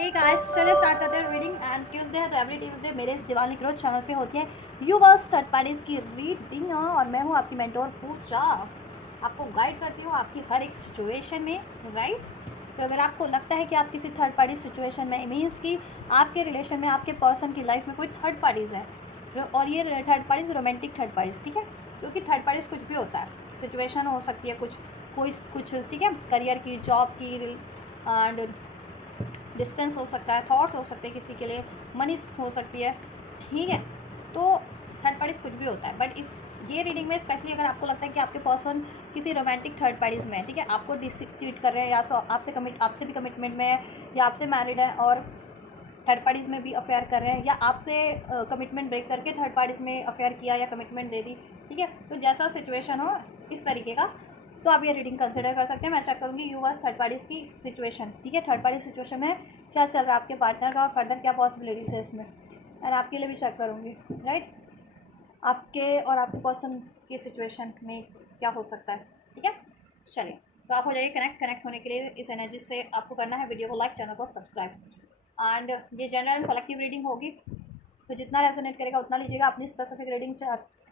एक आज चले स्टार्ट करते हैं रीडिंग। एंड ट्यूसडे है तो एवरी ट्यूसडे मेरे इस दिवाली ग्रोथ चैनल पे होती है यूवर्स थर्ड पार्टीज़ की रीडिंग। और मैं हूँ आपकी मेंटोर पूजा, आपको गाइड करती हूँ आपकी हर एक सिचुएशन में, राइट। तो अगर आपको लगता है कि आप किसी थर्ड पार्टी सिचुएशन में, मीन्स कि आपके रिलेशन में, आपके पर्सन की लाइफ में कोई थर्ड पार्टीज़ है और ये third parties romantic third parties, ठीक है, क्योंकि थर्ड पार्टीज़ कुछ भी होता है, सिचुएशन हो सकती है कुछ, ठीक है, करियर की, जॉब की, एंड डिस्टेंस हो सकता है, थॉट्स हो सकते हैं किसी के लिए, मनी हो सकती है, ठीक है। तो थर्ड पार्टीज कुछ भी होता है, बट इस ये रीडिंग में स्पेशली अगर आपको लगता है कि आपके पर्सन किसी रोमांटिक थर्ड पार्टीज में है, ठीक है, आपको चीट कर रहे हैं या आपसे भी कमिटमेंट में है, या आपसे मैरिड है और थर्ड पार्टीज में भी अफेयर कर रहे हैं, या आपसे कमिटमेंट ब्रेक करके थर्ड पार्टीज में अफेयर किया या कमिटमेंट दे दी, ठीक है। तो जैसा सिचुएशन हो इस तरीके का, तो आप ये रीडिंग कंसिडर कर सकते हैं। मैं चेक करूँगी यूवर्स थर्ड पार्टीज़ की सिचुएशन, ठीक है, थर्ड पार्टी सिचुएशन में क्या चल रहा है आपके पार्टनर का और फर्दर क्या पॉसिबिलिटीज है इसमें, एंड आपके लिए भी चेक करूँगी, राइट, आपके और आपके पर्सन की सिचुएशन में क्या हो सकता है, ठीक है। चलिए, तो आप हो जाइए कनेक्ट होने के लिए इस एनर्जी से आपको करना है वीडियो को लाइक, चैनल को सब्सक्राइब। एंड ये जनरल एंड कलेक्टिव रीडिंग होगी, तो जितना रेजोनेट करेगा उतना लीजिएगा। अपनी स्पेसिफिक रीडिंग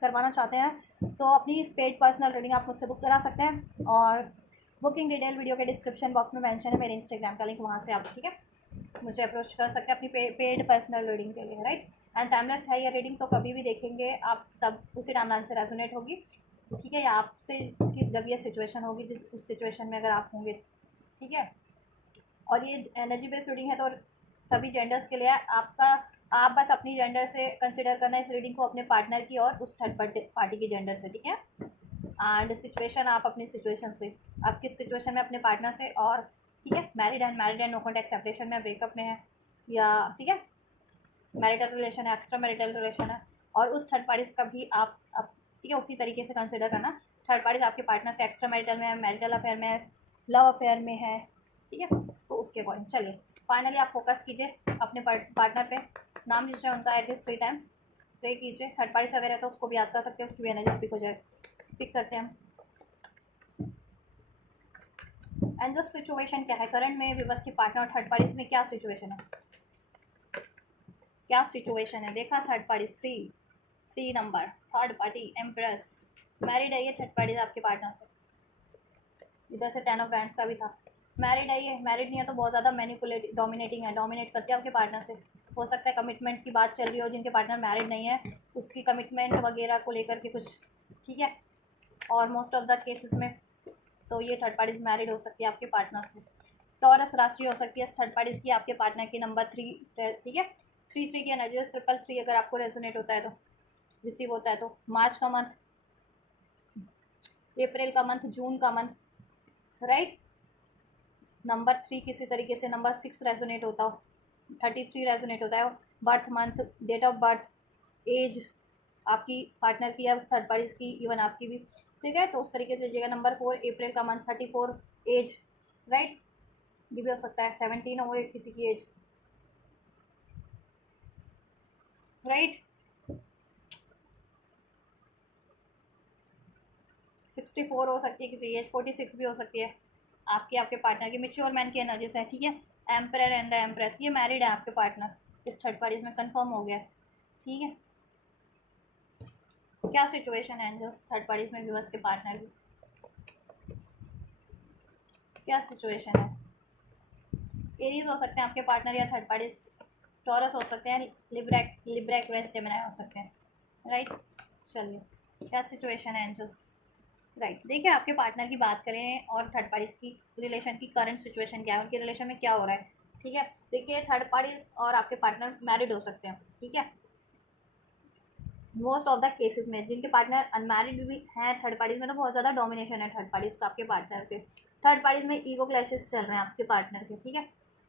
करवाना चाहते हैं तो अपनी पेड पर्सनल रीडिंग आप मुझसे बुक करा सकते हैं, और बुकिंग डिटेल वीडियो के डिस्क्रिप्शन बॉक्स में मेंशन है, मेरे इंस्टाग्राम का लिंक, वहाँ से आप, ठीक है, मुझे अप्रोच कर सकते हैं अपनी पेड पर्सनल रीडिंग के लिए, राइट। एंड टाइमलेस है ये रीडिंग, तो कभी भी देखेंगे आप तब उसी टाइमलाइन से रेजोनेट होगी, ठीक है, या आपसे किस जब ये सिचुएशन होगी, जिस सिचुएशन में अगर आप होंगे, ठीक है। और ये एनर्जी बेस्ड रीडिंग है तो सभी जेंडर्स के लिए है। आप बस अपनी जेंडर से कंसिडर करना इस रीडिंग को, अपने पार्टनर की और उस थर्ड पार्टी की जेंडर से, ठीक है। एंड सिचुएशन आप अपनी सिचुएशन से, आप किस सिचुएशन में अपने पार्टनर से, और ठीक है, married and no contact separation में, ब्रेकअप में है, या ठीक है, मैरिटल रिलेशन है, एक्स्ट्रा मैरिटल रिलेशन है, और उस थर्ड पार्टीज का भी आप ठीक है उसी तरीके से कंसिडर करना। थर्ड पार्टीज आपके पार्टनर से एक्स्ट्रा मैरिटल में है, मैरिटल अफेयर में है, लव अफेयर में है, ठीक है, तो उसके अकॉर्डिंग चलिए फाइनली आप फोकस कीजिए अपने पार्टनर पे, नाम लीजिए उनका एटलीस्ट 3 टाइम्स, प्रे कीजिए। थर्ड पार्टी से अवेयर है तो उसको भी याद कर सकते हैं, उसकी भी एनर्जी स्पीक हो जाए। पिक करते हैं हम। एंड जस्ट सिचुएशन क्या है करंट में विवश की पार्टनर और थर्ड पार्टीज में क्या सिचुएशन है, क्या सिचुएशन है। देखा third party 3 number, third party empress, married है ये थर्ड पार्टी आपके पार्टनर से, इधर से 10 ऑफ वैंड्स का भी था, मैरिड है ये, मैरिड नहीं है तो बहुत ज़्यादा मैनिपुलेट डोमिनेटिंग है, डोमिनेट करते हैं आपके पार्टनर से। हो सकता है कमिटमेंट की बात चल रही हो, जिनके पार्टनर मैरिड नहीं है उसकी कमिटमेंट वगैरह को लेकर के कुछ, ठीक है। और मोस्ट ऑफ द केसेस में तो ये थर्ड पार्टीज मैरिड हो सकती है आपके पार्टनर से। टॉरस राशि हो सकती है थर्ड पार्टीज की आपके पार्टनर की, नंबर 3, ठीक है, 3 की एनर्जी, 3 अगर आपको रेजोनेट होता है तो, रिसीव होता है तो, मार्च का मंथ, अप्रैल का मंथ, जून का मंथ, राइट। नंबर 3 किसी तरीके से नंबर 6 रेजोनेट होता हो, 33 रेजोनेट होता है, birth month, date of birth, age आपकी पार्टनर की या उस थर्ड पार्टीज की, इवन आपकी भी, ठीक है, तो उस तरीके से लीजिएगा। नंबर 4 अप्रैल का मंथ, 34 एज, राइट, ये भी हो सकता है 17 हो किसी की एज, राइट, 64 हो सकती है किसी एज, 46 भी हो सकती है आपके पार्टनर की, मेच्योर मैन की एनर्जी से, ठीक है। एम्पर एंड द एम्प्रेस, ये मैरिड है आपके पार्टनर इस थर्ड पार्टीज में, कंफर्म हो गया, ठीक है। क्या सिचुएशन है एंजल्स थर्ड पार्टीज में व्यूअर्स के पार्टनर की, क्या सिचुएशन है। एरीज हो सकते हैं आपके पार्टनर या थर्ड पार्टीज, टॉरस हो सकते हैं, लिब्रा एक्वेरियस जेमिनी हो सकते हैं, राइट। चलिए, क्या सिचुएशन है एंजल्स, राइट। देखिए आपके पार्टनर की बात करें और थर्ड पार्टीज की रिलेशन की करंट सिचुएशन क्या है, उनके रिलेशन में क्या हो रहा है, ठीक है। देखिए थर्ड पार्टीज और आपके पार्टनर मैरिड हो सकते हैं, ठीक है, मोस्ट ऑफ द केसेस में। जिनके पार्टनर अनमैरिड भी हैं थर्ड पार्टीज में, तो बहुत ज़्यादा डोमिनेशन है थर्ड पार्टीज का आपके पार्टनर पे। थर्ड पार्टीज में ईगो क्लैशेस चल रहे हैं आपके पार्टनर के, ठीक है।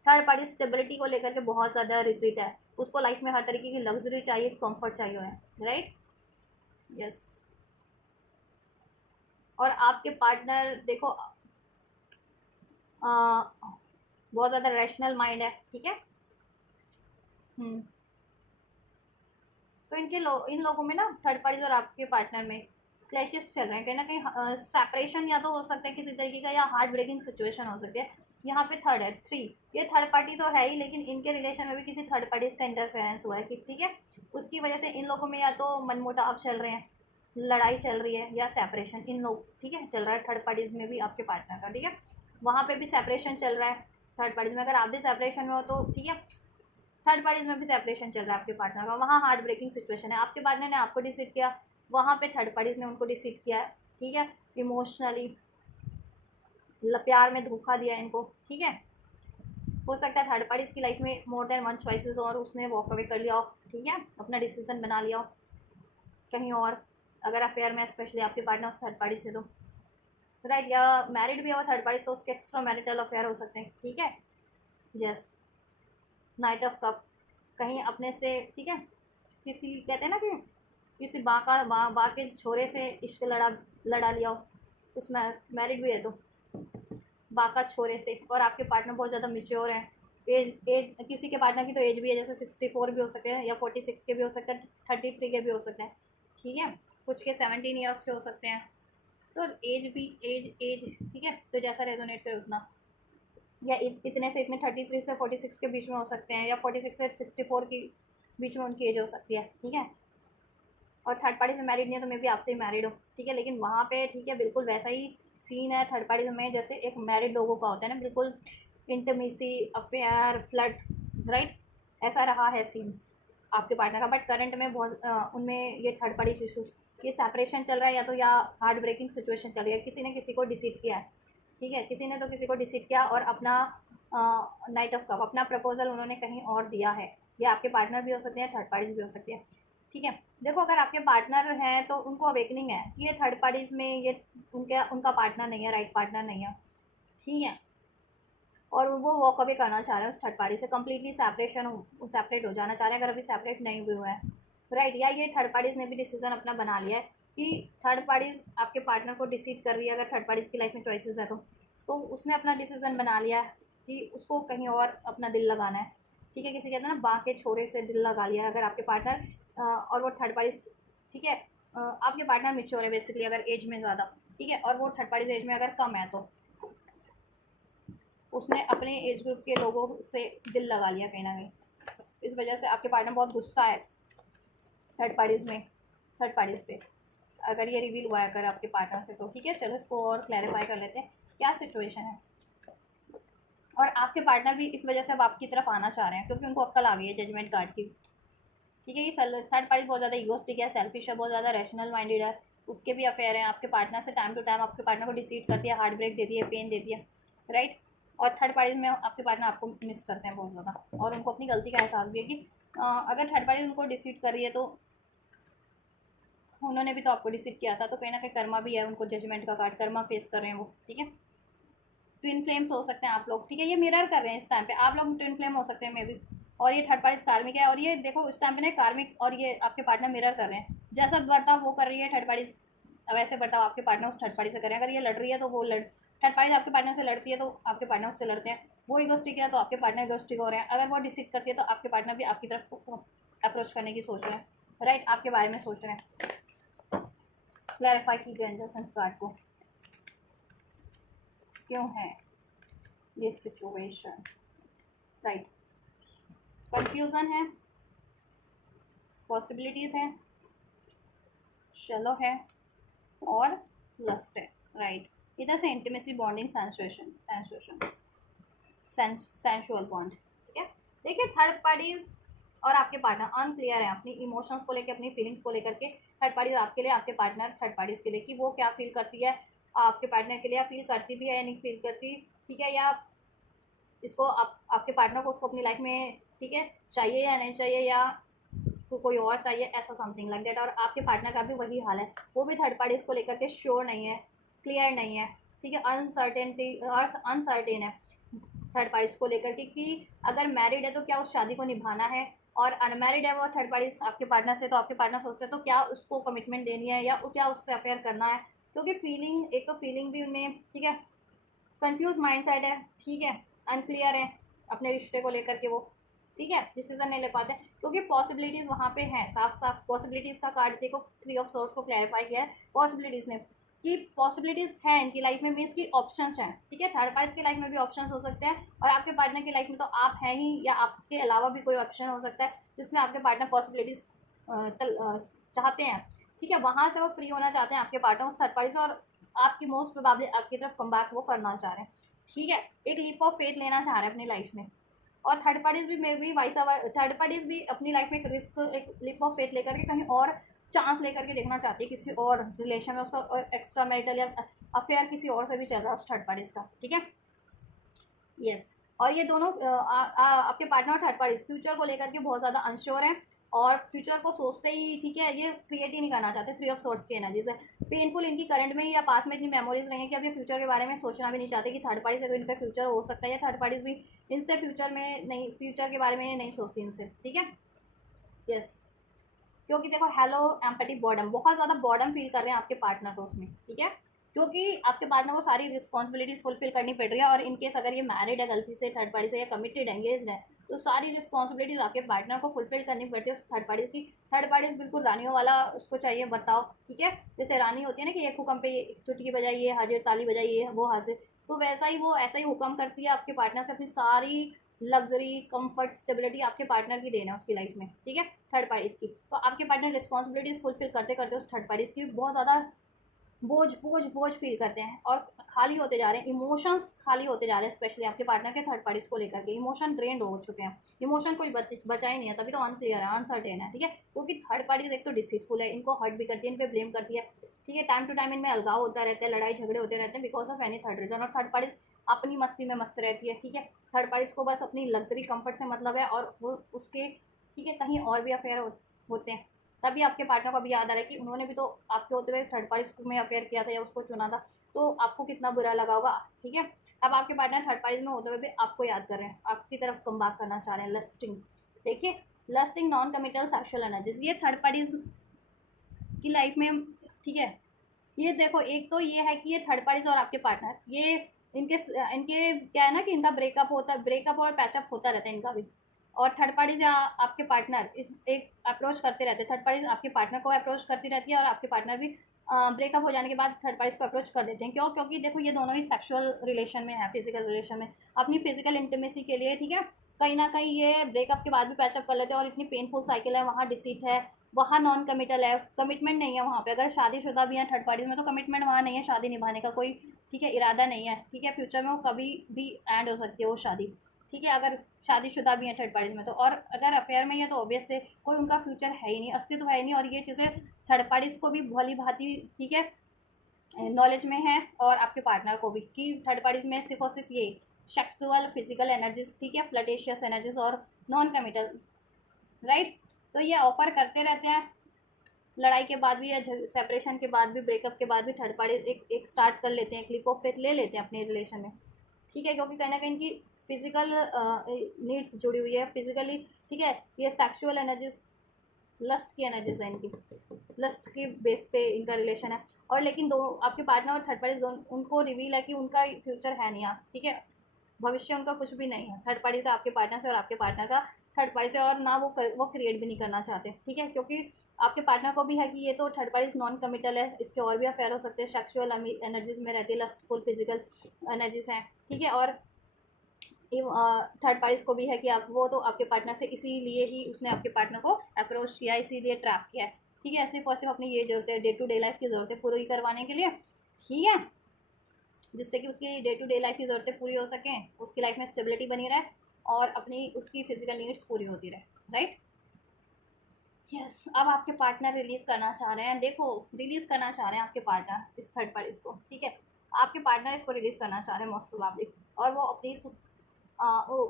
थर्ड पार्टी स्टेबिलिटी को लेकर के बहुत ज़्यादा रिसिट है, उसको लाइफ में हर तरीके की लग्जरी चाहिए, कंफर्ट चाहिए है, राइट, यस। और आपके पार्टनर देखो बहुत ज़्यादा रैशनल माइंड है, ठीक है। तो इन लोगों में ना थर्ड पार्टीज और आपके पार्टनर में क्लैशेस चल रहे हैं, कहीं ना कहीं सेपरेशन या तो हो सकता है किसी तरीके का, या हार्ट ब्रेकिंग सिचुएशन हो सकती है। यहाँ पे थर्ड है 3, ये थर्ड पार्टी तो है ही, लेकिन इनके रिलेशन में भी किसी थर्ड पार्टी का इंटरफेरेंस हुआ है कि ठीक है, उसकी वजह से इन लोगों में या तो मनमुटाव चल रहे हैं, लड़ाई चल रही है, या सेपरेशन इन लोग ठीक है चल रहा है थर्ड पार्टीज में भी आपके पार्टनर का, ठीक है। वहाँ पे भी सेपरेशन चल रहा है थर्ड पार्टीज में, अगर आप भी सेपरेशन में हो तो ठीक है, थर्ड पार्टीज में भी सेपरेशन चल रहा है आपके पार्टनर का, वहाँ हार्ट ब्रेकिंग सिचुएशन है, आपके पार्टनर ने आपको डिसीट किया, वहाँ पे थर्ड पार्टीज ने उनको डिसीट किया है, ठीक है, इमोशनली प्यार में धोखा दिया इनको, ठीक है। हो सकता है थर्ड पार्टी की लाइफ में मोर देन वन चॉइसेस और उसने वॉक अवे कर लिया हो, ठीक है, अपना डिसीजन बना लिया हो कहीं और, अगर अफेयर में स्पेशली आपके पार्टनर उस थर्ड पार्टी से तो राइट, या मैरिड भी हो थर्ड पार्टी तो उसके एक्स्ट्रा मैरिटल अफेयर हो सकते हैं, ठीक है। यस, नाइट ऑफ कप, कहीं अपने से ठीक है, किसी कहते हैं ना कि किसी बा के छोरे से इश्क लड़ा लिया हो, उसमें मैरिड भी है तो बाका छोरे से, और आपके पार्टनर बहुत ज़्यादा मेच्योर हैं, एज किसी के पार्टनर की तो एज भी है, जैसे 64 भी हो सकते हैं, या 46 के भी हो सकते हैं, 33 के भी हो सकते हैं, ठीक है, कुछ के 17 ईयर्स के हो सकते हैं, तो एज भी एज एज ठीक है, तो जैसा रेजोनेट करे उतना, या इतने से इतने 33 से 46 के बीच में हो सकते हैं, या 46 से 64 के बीच में उनकी एज हो सकती है, ठीक है। और थर्ड पार्टी से मैरिड नहीं है तो मैं भी आपसे ही मैरिड हूँ, ठीक है, लेकिन वहाँ पे ठीक है बिल्कुल वैसा ही सीन है थर्ड पार्टी में जैसे एक मैरिड लोगों का होता है ना, बिल्कुल इंटमेसी, अफेयर, फ्लड, राइट, ऐसा रहा है सीन आपके पार्टनर का, बट करंट में बहुत उनमें ये थर्ड पार्टी इशूज, ये सेपरेशन चल रहा है, या तो या हार्ट ब्रेकिंग सिचुएशन चल रही है, किसी ने किसी को डिसीट किया है, ठीक है, किसी ने तो किसी को डिसीट किया और अपना नाइट ऑफ कप, अपना प्रपोजल उन्होंने कहीं और दिया है, ये आपके पार्टनर भी हो सकते हैं, थर्ड पार्टीज भी हो सकती है, ठीक है। देखो अगर आपके पार्टनर हैं तो उनको अवेकनिंग है, ये थर्ड पार्टीज में ये उनका पार्टनर नहीं है, राइट पार्टनर नहीं है, ठीक है, और वो वॉक अवे करना चाह रहे हैं उस थर्ड पार्टी से, कम्प्लीटली सेपरेट हो जाना चाह रहे हैं, अगर अभी सेपरेट नहीं हुए हुए हैं, राइट, या ये थर्ड पार्टीज ने भी डिसीजन अपना बना लिया है कि थर्ड पार्टीज आपके पार्टनर को डिसीड कर रही है, अगर थर्ड पार्टीज की लाइफ में चॉइसेस है तो उसने अपना डिसीजन बना लिया है कि उसको कहीं और अपना दिल लगाना है, ठीक है, किसी कहते हैं ना बाके छोरे से दिल लगा लिया है अगर आपके पार्टनर और वो थर्ड पार्टी, ठीक है, आपके पार्टनर मिच्योर है बेसिकली अगर एज में ज़्यादा, ठीक है, और वो थर्ड पार्टी एज में अगर कम है तो उसने अपने एज ग्रुप के लोगों से दिल लगा लिया कहीं ना कहीं, इस वजह से आपके पार्टनर बहुत गुस्सा है थर्ड पार्टीज पे, अगर ये रिवील हुआ है अगर आपके पार्टनर से तो ठीक है। चलो इसको और क्लैरिफाई कर लेते हैं क्या सिचुएशन है, और आपके पार्टनर भी इस वजह से अब आपकी तरफ आना चाह रहे हैं क्योंकि उनको अक्ल आ गई है जजमेंट कार्ड की, ठीक है, ये थर्ड पार्टी बहुत ज़्यादा ईगोस्टिक है, सेल्फिश है, बहुत ज़्यादा रैशनल माइंडेड है, उसके भी अफेयर हैं आपके पार्टनर से, टाइम टू टाइम आपके पार्टनर को डिसीट करती है, हार्ट ब्रेक देती है, पेन देती है, राइट, और थर्ड पार्टीज में आपके पार्टनर आपको मिस करते हैं बहुत ज़्यादा, और उनको अपनी गलती का एहसास भी है कि अगर थर्ड पार्टी उनको डिसीट कर रही है तो उन्होंने भी तो आपको डिसीट किया था, तो कहीं ना कहीं कर्मा भी है, उनको जजमेंट का कार्ड कर्मा फेस कर रहे हैं वो, ठीक है। ट्विन फ्लेम्स हो सकते हैं आप लोग, ठीक है, ये मिरर कर रहे हैं इस टाइम पे, आप लोग ट्विन फ्लेम हो सकते हैं मे बी, और ये थर्ड पार्टी कार्मिक है, और ये देखो इस टाइम पे ना कार्मिक और ये आपके पार्टनर मिरर कर रहे हैं, जैसा बर्ताव वो कर रही है थर्ड पार्टी वैसे बर्ताव आपके पार्टनर उस थर्ड पार्टी से करें, अगर ये लड़ रही है तो वो थर्ड पार्टी आपके पार्टनर से लड़ती है तो आपके पार्टनर उससे लड़ते हैं, वो इगोस्टिक है तो आपके पार्टनर इगोस्टिक हो रहे हैं, अगर वो डिसीट करती है तो आपके पार्टनर भी आपकी तरफ अप्रोच करने की सोच रहे हैं, राइट, आपके बारे में सोच रहे हैं। क्लैरिफाई कीजिए एंजल संस्कार को, क्यों है ये सिचुएशन, राइट, कंफ्यूजन है, पॉसिबिलिटीज है, शैलो है, और लस्ट है, राइट, इधर से इंटीमेसी, बॉन्डिंग, सेंसुअल बॉन्ड, ठीक है। देखिए थर्ड पार्टीज और आपके पार्टनर अनक्लियर है अपनी इमोशंस को लेकर, अपनी फीलिंग्स को लेकर के, थर्ड पार्टीज आपके लिए, आपके पार्टनर थर्ड पार्टीज के लिए, कि वो क्या फील करती है आपके पार्टनर के लिए, या फील करती भी है या नहीं फील करती, ठीक है, या इसको आपके पार्टनर को उसको अपनी लाइफ में ठीक है चाहिए या नहीं चाहिए, या कोई और चाहिए, ऐसा समथिंग लाइक दैट, और आपके पार्टनर का भी वही हाल है, वो भी थर्ड पार्टीज को लेकर के श्योर नहीं है, क्लियर नहीं है, ठीक है, अनसर्टेनिटी और अनसर्टेन है थर्ड पार्टीज को लेकर के, कि अगर मैरिड है तो क्या उस शादी को निभाना है, और अनमैरिड है वो थर्ड पार्टीज आपके पार्टनर से, तो आपके पार्टनर सोचते हैं तो क्या उसको कमिटमेंट देनी है या क्या उससे अफेयर करना है, क्योंकि फीलिंग एक तो फीलिंग भी उन्हें ठीक है, कंफ्यूज माइंडसेट है, ठीक है, अनक्लियर है अपने रिश्ते को लेकर के वो, ठीक है, डिसीजन नहीं ले पाते क्योंकि पॉसिबिलिटीज़ वहाँ पे हैं, साफ साफ पॉसिबिलिटीज़ का कार्ड देखो, थ्री ऑफ सोर्ट्स को क्लैरिफाई किया है पॉसिबिलिटीज़ ने, कि पॉसिबिलिटीज़ हैं इनकी लाइफ में, मीन्स की ऑप्शंस हैं, ठीक है। थर्ड पार्टी की लाइफ में भी ऑप्शंस हो सकते हैं और आपके पार्टनर की लाइफ में तो आप हैं ही, या आपके अलावा भी कोई ऑप्शन हो सकता है जिसमें आपके पार्टनर पॉसिबिलिटीज़ चाहते हैं, ठीक है। वहाँ से वो फ्री होना चाहते हैं आपके पार्टनर उस थर्ड पार्टी से, और आपकी मोस्ट प्रोबेबली आपकी तरफ कम बैक वो करना चाह रहे हैं, ठीक है। एक लीप ऑफ फेथ लेना चाह रहे हैं अपनी लाइफ में। और थर्ड पार्टीज भी may be vice, third parties भी अपनी लाइफ में एक रिस्क, एक लीप ऑफ फेथ लेकर के कहीं और चांस लेकर के देखना चाहती है किसी और रिलेशन में, उसका एक्स्ट्रा मैरिटल या अफेयर किसी और से भी चल रहा है उस थर्ड पार्टीज का, ठीक है। यस। और ये दोनों आपके पार्टनर और थर्ड पार्टीज फ्यूचर को लेकर के बहुत ज़्यादा अनश्योर हैं, और फ्यूचर को सोचते ही, ठीक है, ये क्रिएट ही नहीं करना चाहते। थ्री ऑफ सोर्स की एनर्जीज है पेनफुल इनकी करंट में या पास में इतनी मेमोरीज नहीं है कि अब ये फ्यूचर के बारे में सोचना भी नहीं चाहते कि थर्ड पार्टी से कोई इनका फ्यूचर हो सकता है, या थर्ड पार्टीज भी इनसे फ्यूचर में नहीं, फ्यूचर के बारे में नहीं सोचती इनसे, ठीक है। यस। क्योंकि देखो हेलो एम्पैथी बॉर्डम, बहुत ज़्यादा बॉर्डम फील कर रहे हैं आपके पार्टनर को उसमें, ठीक है। क्योंकि आपके पार्टनर को सारी रिस्पॉन्सिबिलिटीज फुलफिल करनी पड़ रही है, और इनकेस अगर ये मैरिड है गलती से थर्ड पार्टी से, या कमिटेड एंगेज है, तो सारी रिस्पॉन्सिबिलिटीज आपके पार्टनर को फुलफिल करनी पड़ती है उस थर्ड पार्टी की। थर्ड पार्टी बिल्कुल रानियों वाला उसको चाहिए बर्ताव, ठीक है। जैसे रानी होती है ना कि एक हुक्म पे एक चुटकी बजाइए हाजिर, ताली बजाइए वो हाजिर, तो वैसा ही वो ऐसा ही हुक्म करती है आपके पार्टनर से, अपनी सारी लग्जरी कंफर्ट स्टेबिलिटी आपके पार्टनर की देना है उसकी लाइफ में, ठीक है, थर्ड पार्टीज की। तो आपके पार्टनर रिस्पॉन्सिबिलिटीज फुलफिल करते करते उस थर्ड पार्टीज की बहुत ज़्यादा बोझ बोझ बोझ फील करते हैं, और खाली होते जा रहे हैं, इमोशंस खाली होते जा रहे हैं, स्पेशली आपके पार्टनर के थर्ड पार्टीज को लेकर के इमोशन ड्रेन्ड हो चुके हैं, इमोशन कुछ बचा ही नहीं है, तभी तो अनक्लियर है, अनसर्टेन है, ठीक है। क्योंकि थर्ड पार्टीज एक तो डिसीटफुल है, इनको हर्ट भी करती है, इन पे ब्लेम करती है, ठीक है। टाइम टू टाइम इनमें अलगाव होता रहता है, लड़ाई झगड़े होते रहते हैं because of any third reason, और थर्ड पार्टीज अपनी मस्ती में मस्त रहती है, ठीक है। थर्ड पार्टीज को बस अपनी लग्जरी कंफर्ट से मतलब है, और वो उसके, ठीक है, कहीं और भी अफेयर होते हैं। तभी आपके पार्टनर को अभी याद आ रहा है कि उन्होंने भी तो आपके होते हुए थर्ड पार्टी में अफेयर किया था या उसको चुना था, तो आपको कितना बुरा लगा होगा, ठीक है। अब आपके पार्टनर थर्ड पार्टी में होते हुए भी आपको याद कर रहे हैं, आपकी तरफ कम बैक करना चाह रहे हैं, लस्टिंग, देखिए, लस्टिंग नॉन कमिटल सेक्सुअल एनर्जीज, ये थर्ड पार्टीज की लाइफ में, ठीक है। ये देखो, एक तो ये है कि ये थर्ड पार्टीज और आपके पार्टनर, ये इनके इनके क्या है ना कि इनका ब्रेकअप होता है, ब्रेकअप और पैचअप होता रहता है इनका भी, और थर्ड पार्टीज या आपके पार्टनर इस एक अप्रोच करते रहते हैं, थर्ड पार्टीज आपके पार्टनर को अप्रोच करती रहती है, और आपके पार्टनर भी ब्रेकअप हो जाने के बाद थर्ड पार्टीज को अप्रोच कर देते हैं। क्यों? क्योंकि देखो ये दोनों ही सेक्सुअल रिलेशन में है, फिजिकल रिलेशन में, अपनी फिजिकल इंटीमेसी के लिए, ठीक है। कहीं ना कहीं ये ब्रेकअप के बाद भी पैचअप कर लेते हैं, और इतनी पेनफुल साइकिल है, वहाँ डिसीट है, वहाँ नॉन कमिटल है, कमिटमेंट नहीं है वहाँ पे। अगर शादीशुदा भी है थर्ड पार्टी में तो कमिटमेंट वहाँ नहीं है, शादी निभाने का कोई, ठीक है, इरादा नहीं है, ठीक है। फ्यूचर में वो कभी भी एंड हो सकती है वो शादी, ठीक है, अगर शादीशुदा भी है थर्ड पार्टीज में तो। और अगर अफेयर में ही है तो ऑब्वियस से कोई उनका फ्यूचर है ही नहीं, अस्तित्व है ही नहीं, और ये चीज़ें थर्ड पार्टीज को भी भली भांति, ठीक है, नॉलेज में है, और आपके पार्टनर को भी, कि थर्ड पार्टीज में सिर्फ और सिर्फ ये सेक्सुअल फिजिकल एनर्जीज, ठीक है, फ्लटेशियस एनर्जीज और नॉन कमिटल, राइट। तो ये ऑफर करते रहते हैं लड़ाई के बाद भी या सेपरेशन के बाद भी, ब्रेकअप के बाद भी थर्ड पार्टी एक स्टार्ट कर लेते हैं, क्लिप ऑफ फेथ ले लेते हैं अपने रिलेशन में, ठीक है। क्योंकि कहीं ना कहीं इनकी फिजिकल नीड्स जुड़ी हुई है फिजिकली, ठीक है। ये सेक्सुअल एनर्जीज, लस्ट की एनर्जीज है इनकी, लस्ट की बेस पे इनका रिलेशन है। और लेकिन दो आपके पार्टनर और थर्ड पार्टी दोनों, उनको रिवील है कि उनका फ्यूचर है नहीं, आप, ठीक है, भविष्य उनका कुछ भी नहीं है थर्ड पार्टी का आपके पार्टनर से, और आपके पार्टनर का थर्ड पार्टी से, और ना वो क्रिएट भी नहीं करना चाहते, ठीक है। क्योंकि आपके पार्टनर को भी है कि ये तो थर्ड पार्टी नॉन कमिटल है, इसके और भी अफेयर हो सकते हैं, सेक्सुअल एनर्जीज में रहती है, लस्टफुल फिजिकल एनर्जीज हैं, ठीक है। और थर्ड पार्टीज को भी है कि आप, वो तो आपके पार्टनर से इसीलिए ही उसने आपके पार्टनर को अप्रोच किया, इसीलिए ट्रैप किया है, ठीक है। सिर्फ और सिर्फ अपनी ये जरूरतें, डे टू डे लाइफ की ज़रूरतें पूरी करवाने के लिए, ठीक है, जिससे कि उसकी डे टू डे लाइफ की ज़रूरतें पूरी हो सकें, उसकी लाइफ में स्टेबिलिटी बनी रहे, और अपनी उसकी फिजिकल नीड्स पूरी होती रहे, राइट। यस। अब आपके पार्टनर रिलीज़ करना चाह रहे हैं, देखो, रिलीज़ करना चाह रहे हैं आपके पार्टनर इस थर्ड पार्टी को, ठीक है। आपके पार्टनर इसको रिलीज़ करना चाह रहे हैं मोस्ट प्रोबेबली, और वो अपनी वो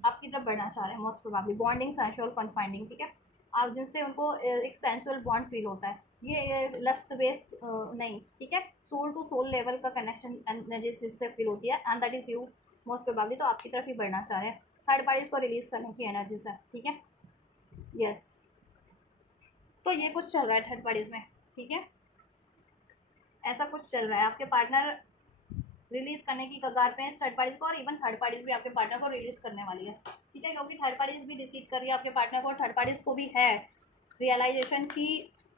आपकी तरफ बढ़ना चाह रहे हैं मोस्ट प्रोबेबली, बॉन्डिंग सेंसुअल कन्फाइंडिंग, ठीक है। आप जिनसे उनको एक सेंसुअल बॉन्ड फील होता है, ये लस्ट बेस्ड नहीं, ठीक है, सोल टू सोल लेवल का कनेक्शन एनर्जी जिससे फील होती है, and that is you most probably, तो आपकी तरफ ही बढ़ना चाह रहे हैं, थर्ड पार्टी को रिलीज़ करने की एनर्जी से, ठीक है। यस। तो ये कुछ चल रहा है थर्ड पार्टीज में, ठीक है, ऐसा कुछ चल रहा है। आपके पार्टनर रिलीज करने की कगार पे है इस थर्ड पार्टीज को, और इवन थर्ड पार्टीज भी आपके पार्टनर को रिलीज करने वाली है, ठीक है। क्योंकि थर्ड पार्टीज भी डिसीड कर रही है आपके पार्टनर को, और थर्ड पार्टीज को भी है रियलाइजेशन की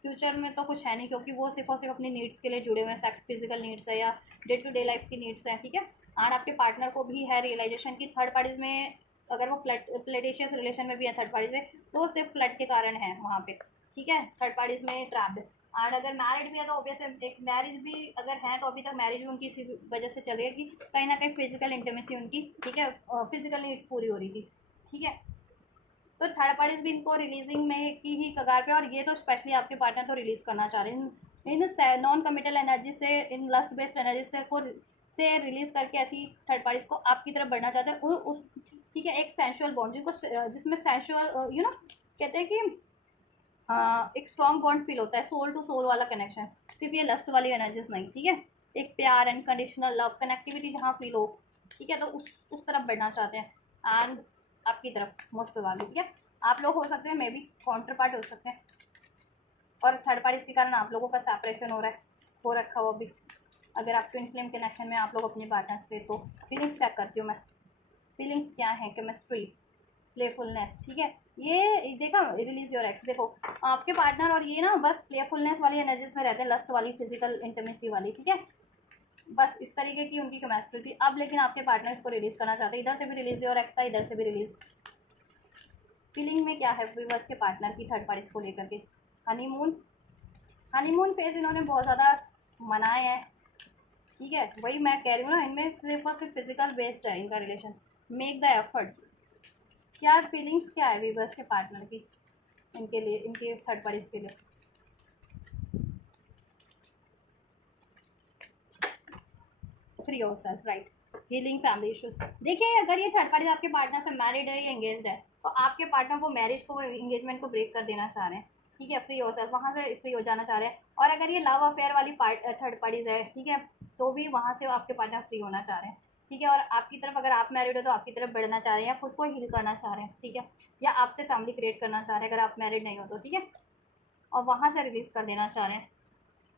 फ्यूचर में तो कुछ है नहीं, क्योंकि वो सिर्फ और सिर्फ अपनी नीड्स के लिए जुड़े हुए हैं, फिजिकल नीड्स है या डे टू डे लाइफ की नीड्स हैं, ठीक है। एंड आपके पार्टनर को भी है रियलाइजेशन की थर्ड पार्टीज में, अगर वो फ्लैटिशियस रिलेशन में भी है थर्ड पार्टी से, तो सिर्फ फ्लड के कारण है वहाँ पे, ठीक है, थर्ड पार्टीज में ट्रैप्ड। एंड अगर मैरिड भी है तो ऑब्वियस एक मैरिज भी अगर है तो अभी तक मैरिज भी उनकी इसी वजह से चल रही है कि कहीं ना कहीं फिजिकल इंटीमेसी उनकी, ठीक है, फिजिकल नीड्स पूरी हो रही थी, ठीक है। तो थर्ड पार्टीज भी इनको रिलीजिंग में की ही कगार पे, और ये तो स्पेशली आपके पार्टनर तो रिलीज करना चाह रहे हैं इन नॉन कमिटल एनर्जी से, इन लस्ट बेस्ड एनर्जी से को से रिलीज करके ऐसी थर्ड पार्टीज को आपकी तरफ बढ़ना चाहते हैं, और उस, ठीक है, एक सेंशुअल बॉन्ड जिनको जिसमें सेंशुअल कहते हैं कि एक स्ट्रॉन्ग बॉन्ड फील होता है, सोल टू सोल वाला कनेक्शन, सिर्फ ये लस्ट वाली एनर्जीज नहीं, ठीक है, एक प्यार एंड कंडीशनल लव कनेक्टिविटी जहाँ फील हो, ठीक है, तो उस तरफ बढ़ना चाहते हैं एंड आपकी तरफ मोस्ट प्रोबेबली, ठीक है। आप लोग हो सकते हैं, मे बी काउंटर पार्ट हो सकते हैं, और थर्ड पार्टी के कारण आप लोगों का सेपरेशन हो रहा है, हो रखा हुआ भी। अगर आप ट्विन फ्लेम कनेक्शन में आप लोग अपने पार्टनर से, तो फीलिंग्स चेक करती हूँ मैं, फीलिंग्स क्या है, केमिस्ट्री, प्लेफुलनेस, ठीक है। ये देखा रिलीज योर एक्स, देखो आपके पार्टनर और ये ना बस प्लेफुलनेस वाली एनर्जीज में रहते हैं, लस्ट वाली, फिजिकल इंटीमेसी वाली, ठीक है, बस इस तरीके की उनकी केमिस्ट्री थी। अब लेकिन आपके पार्टनर इसको रिलीज करना चाहते हैं, इधर से भी रिलीज योर एक्स था, इधर से भी रिलीज। फीलिंग में क्या है व्यूअर्स के पार्टनर की थर्ड पार्टीज को लेकर के? हनीमून, हनीमून फेज इन्होंने बहुत ज़्यादा मनाए हैं, ठीक है, वही मैं कह रही हूँ ना, इनमें सिर्फ और सिर्फ फिजिकल बेस्ड है इनका रिलेशन। मेक द एफर्ट्स, क्या फीलिंग्स क्या है व्यूअर्स के पार्टनर की इनके लिए, इनके थर्ड पार्टीज के लिए? Free your self, right, healing family issues. देखिए अगर ये थर्ड पार्टी आपके पार्टनर से मैरिड है या एंगेज्ड है, तो आपके पार्टनर को मैरिज को, एंगेजमेंट को ब्रेक कर देना चाह रहे हैं, ठीक है, फ्री योर सेल्फ, वहाँ से फ्री हो जाना चाह रहे हैं। और अगर ये लव अफेयर वाली थर्ड पार्टीज है, ठीक है, तो भी वहाँ से आपके पार्टनर फ्री होना चाह रहे हैं, ठीक है। और आपकी तरफ अगर आप मैरिड हो तो आपकी तरफ बढ़ना चाह रहे हैं, या खुद को हील करना चाह रहे हैं, ठीक है, या आपसे फैमिली क्रिएट करना चाह रहे हैं अगर आप मैरिड नहीं हो तो, ठीक है, और वहाँ से रिलीज कर देना चाह रहे हैं।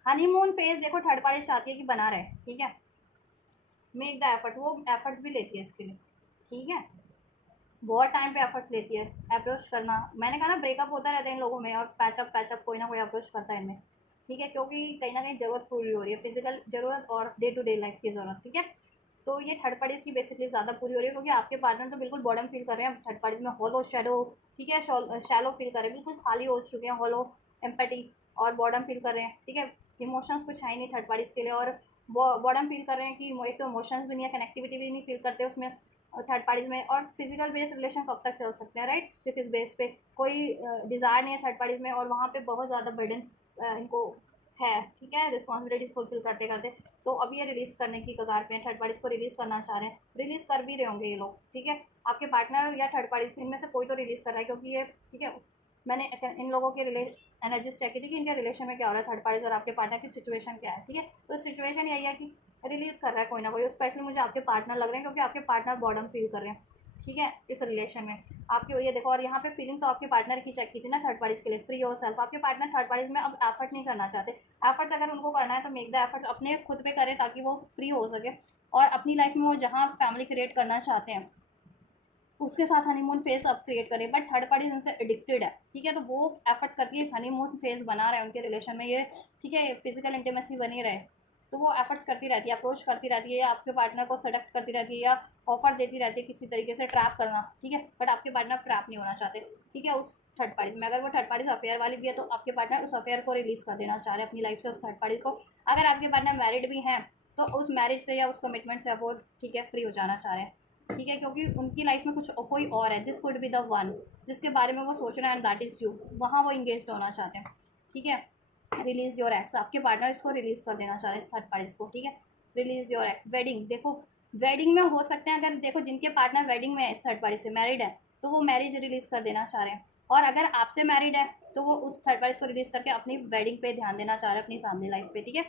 हनीमून फेज देखो थर्ड पार्टी चाहती है कि बना रहे, ठीक है। मेक द एफर्ट्स, वो एफर्ट्स भी लेती है इसके लिए, ठीक है, बहुत टाइम पे एफर्ट्स लेती है। अप्रोच करना, मैंने कहा ना ब्रेकअप होता रहता है इन लोगों में, और पैचअप कोई ना कोई अप्रोच करता है इनमें, ठीक है, क्योंकि कहीं ना कहीं ज़रूरत पूरी हो रही है, फिजिकल ज़रूरत और डे टू डे लाइफ की ज़रूरत, ठीक है। तो ये थर्ड पार्टीज की बेसिकली ज़्यादा पूरी हो रही है, क्योंकि आपके पार्टनर तो बिल्कुल बॉडम फील कर रहे हैं थर्ड पार्टीज में, हॉलो शैडो, ठीक है, शैलो फील कर रहे हैं, बिल्कुल खाली हो चुके हैं, हॉलो एम्पैटी और बॉडम फील कर रहे हैं, ठीक है, इमोशंस कुछ है ही नहीं थर्ड पार्टीज के लिए, और बॉडम फील कर रहे हैं कि एक तो इमोशंस भी नहीं है, कनेक्टिविटी भी नहीं फील करते उसमें थर्ड पार्टीज में, और फिजिकल बेस्ड रिलेशन कब तक चल सकते हैं, राइट, सिर्फ इस बेस पे कोई डिज़ायर नहीं है थर्ड पार्टीज में, और वहाँ पे बहुत ज़्यादा बर्डन इनको है, ठीक है, रिस्पॉन्सिबिलिटीज फुलफिल करते करते। तो अब ये रिलीज करने की कगार पे हैं, थर्ड पार्टीज को रिलीज करना चाह रहे हैं, रिलीज कर भी रहे होंगे ये लोग, ठीक है, आपके पार्टनर या थर्ड पार्टीज इनमें से कोई तो रिलीज कर रहा है, क्योंकि ये, ठीक है, मैंने इन लोगों के एनर्जीज चेक की थी कि इनके रिलेशन में क्या हो रहा है थर्ड पार्टीज और आपके पार्टनर की सिचुएशन क्या है, ठीक है। तो सिचुएशन यही है कि रिलीज कर रहा है कोई ना कोई, स्पेशली मुझे आपके पार्टनर लग रहे हैं, क्योंकि आपके पार्टनर बॉर्डम फील कर रहे हैं, ठीक है, इस रिलेशन में आपकी, ये देखो, और यहाँ पे फीलिंग तो आपके पार्टनर की चेक की थी ना थर्ड पार्टीज के लिए, फ्री और सेल्फ, आपके पार्टनर थर्ड पार्टीज में अब एफर्ट नहीं करना चाहते। एफर्ट्स अगर उनको करना है तो मेक द एफर्ट्स अपने खुद पे करें, ताकि वो फ्री हो सके, और अपनी लाइफ में वो जहाँ फैमिली क्रिएट करना चाहते हैं उसके साथ हनीमून फेज अब क्रिएट करें। बट थर्ड पार्टी उनसे एडिक्टेड है, ठीक है, तो वो एफर्ट्स करती है हनीमून फेज बना रहे हैं उनके रिलेशन में, ये, ठीक है, फिजिकल इंटीमेसी बनी रहे, तो वो एफर्ट्स करती रहती है, अप्रोच करती रहती है, या आपके पार्टनर को सेलेक्ट करती रहती है, या ऑफर देती रहती है किसी तरीके से ट्रैप करना, ठीक है, बट आपके पार्टनर ट्रैप नहीं होना चाहते, ठीक है, उस थर्ड पार्टी में। अगर वो थर्ड पार्टी अफेयर वाली भी है तो आपके पार्टनर उस अफेयर को रिलीज कर देना चाह रहे हैं अपनी लाइफ से, उस थर्ड पार्टी को। अगर आपके पार्टनर मैरिड भी हैं तो उस मैरिज से या उस कमिटमेंट से वो, ठीक है, फ्री हो जाना चाह रहे हैं, ठीक है, क्योंकि उनकी लाइफ में कुछ कोई और है, this could be the one जिसके बारे में वो सोच रहे हैं, एंड दैट इज़ यू, वहाँ वो इंगेज होना चाहते हैं, ठीक है। रिलीज योर एक्स, आपके पार्टनर इसको रिलीज कर देना चाह रहे हैं इस थर्ड पार्टीज को, ठीक है, रिलीज योर एक्स। वेडिंग, देखो वेडिंग में हो सकते हैं, अगर देखो जिनके पार्टनर वेडिंग में है इस थर्ड पार्टी से मैरिड है, तो वो मैरिज रिलीज कर देना चाह रहे हैं, और अगर आपसे मैरिड है तो वो उस थर्ड पार्टीज को रिलीज करके अपनी वेडिंग पे ध्यान देना चाह रहे हैं, अपनी फैमिली लाइफ पे, ठीक है,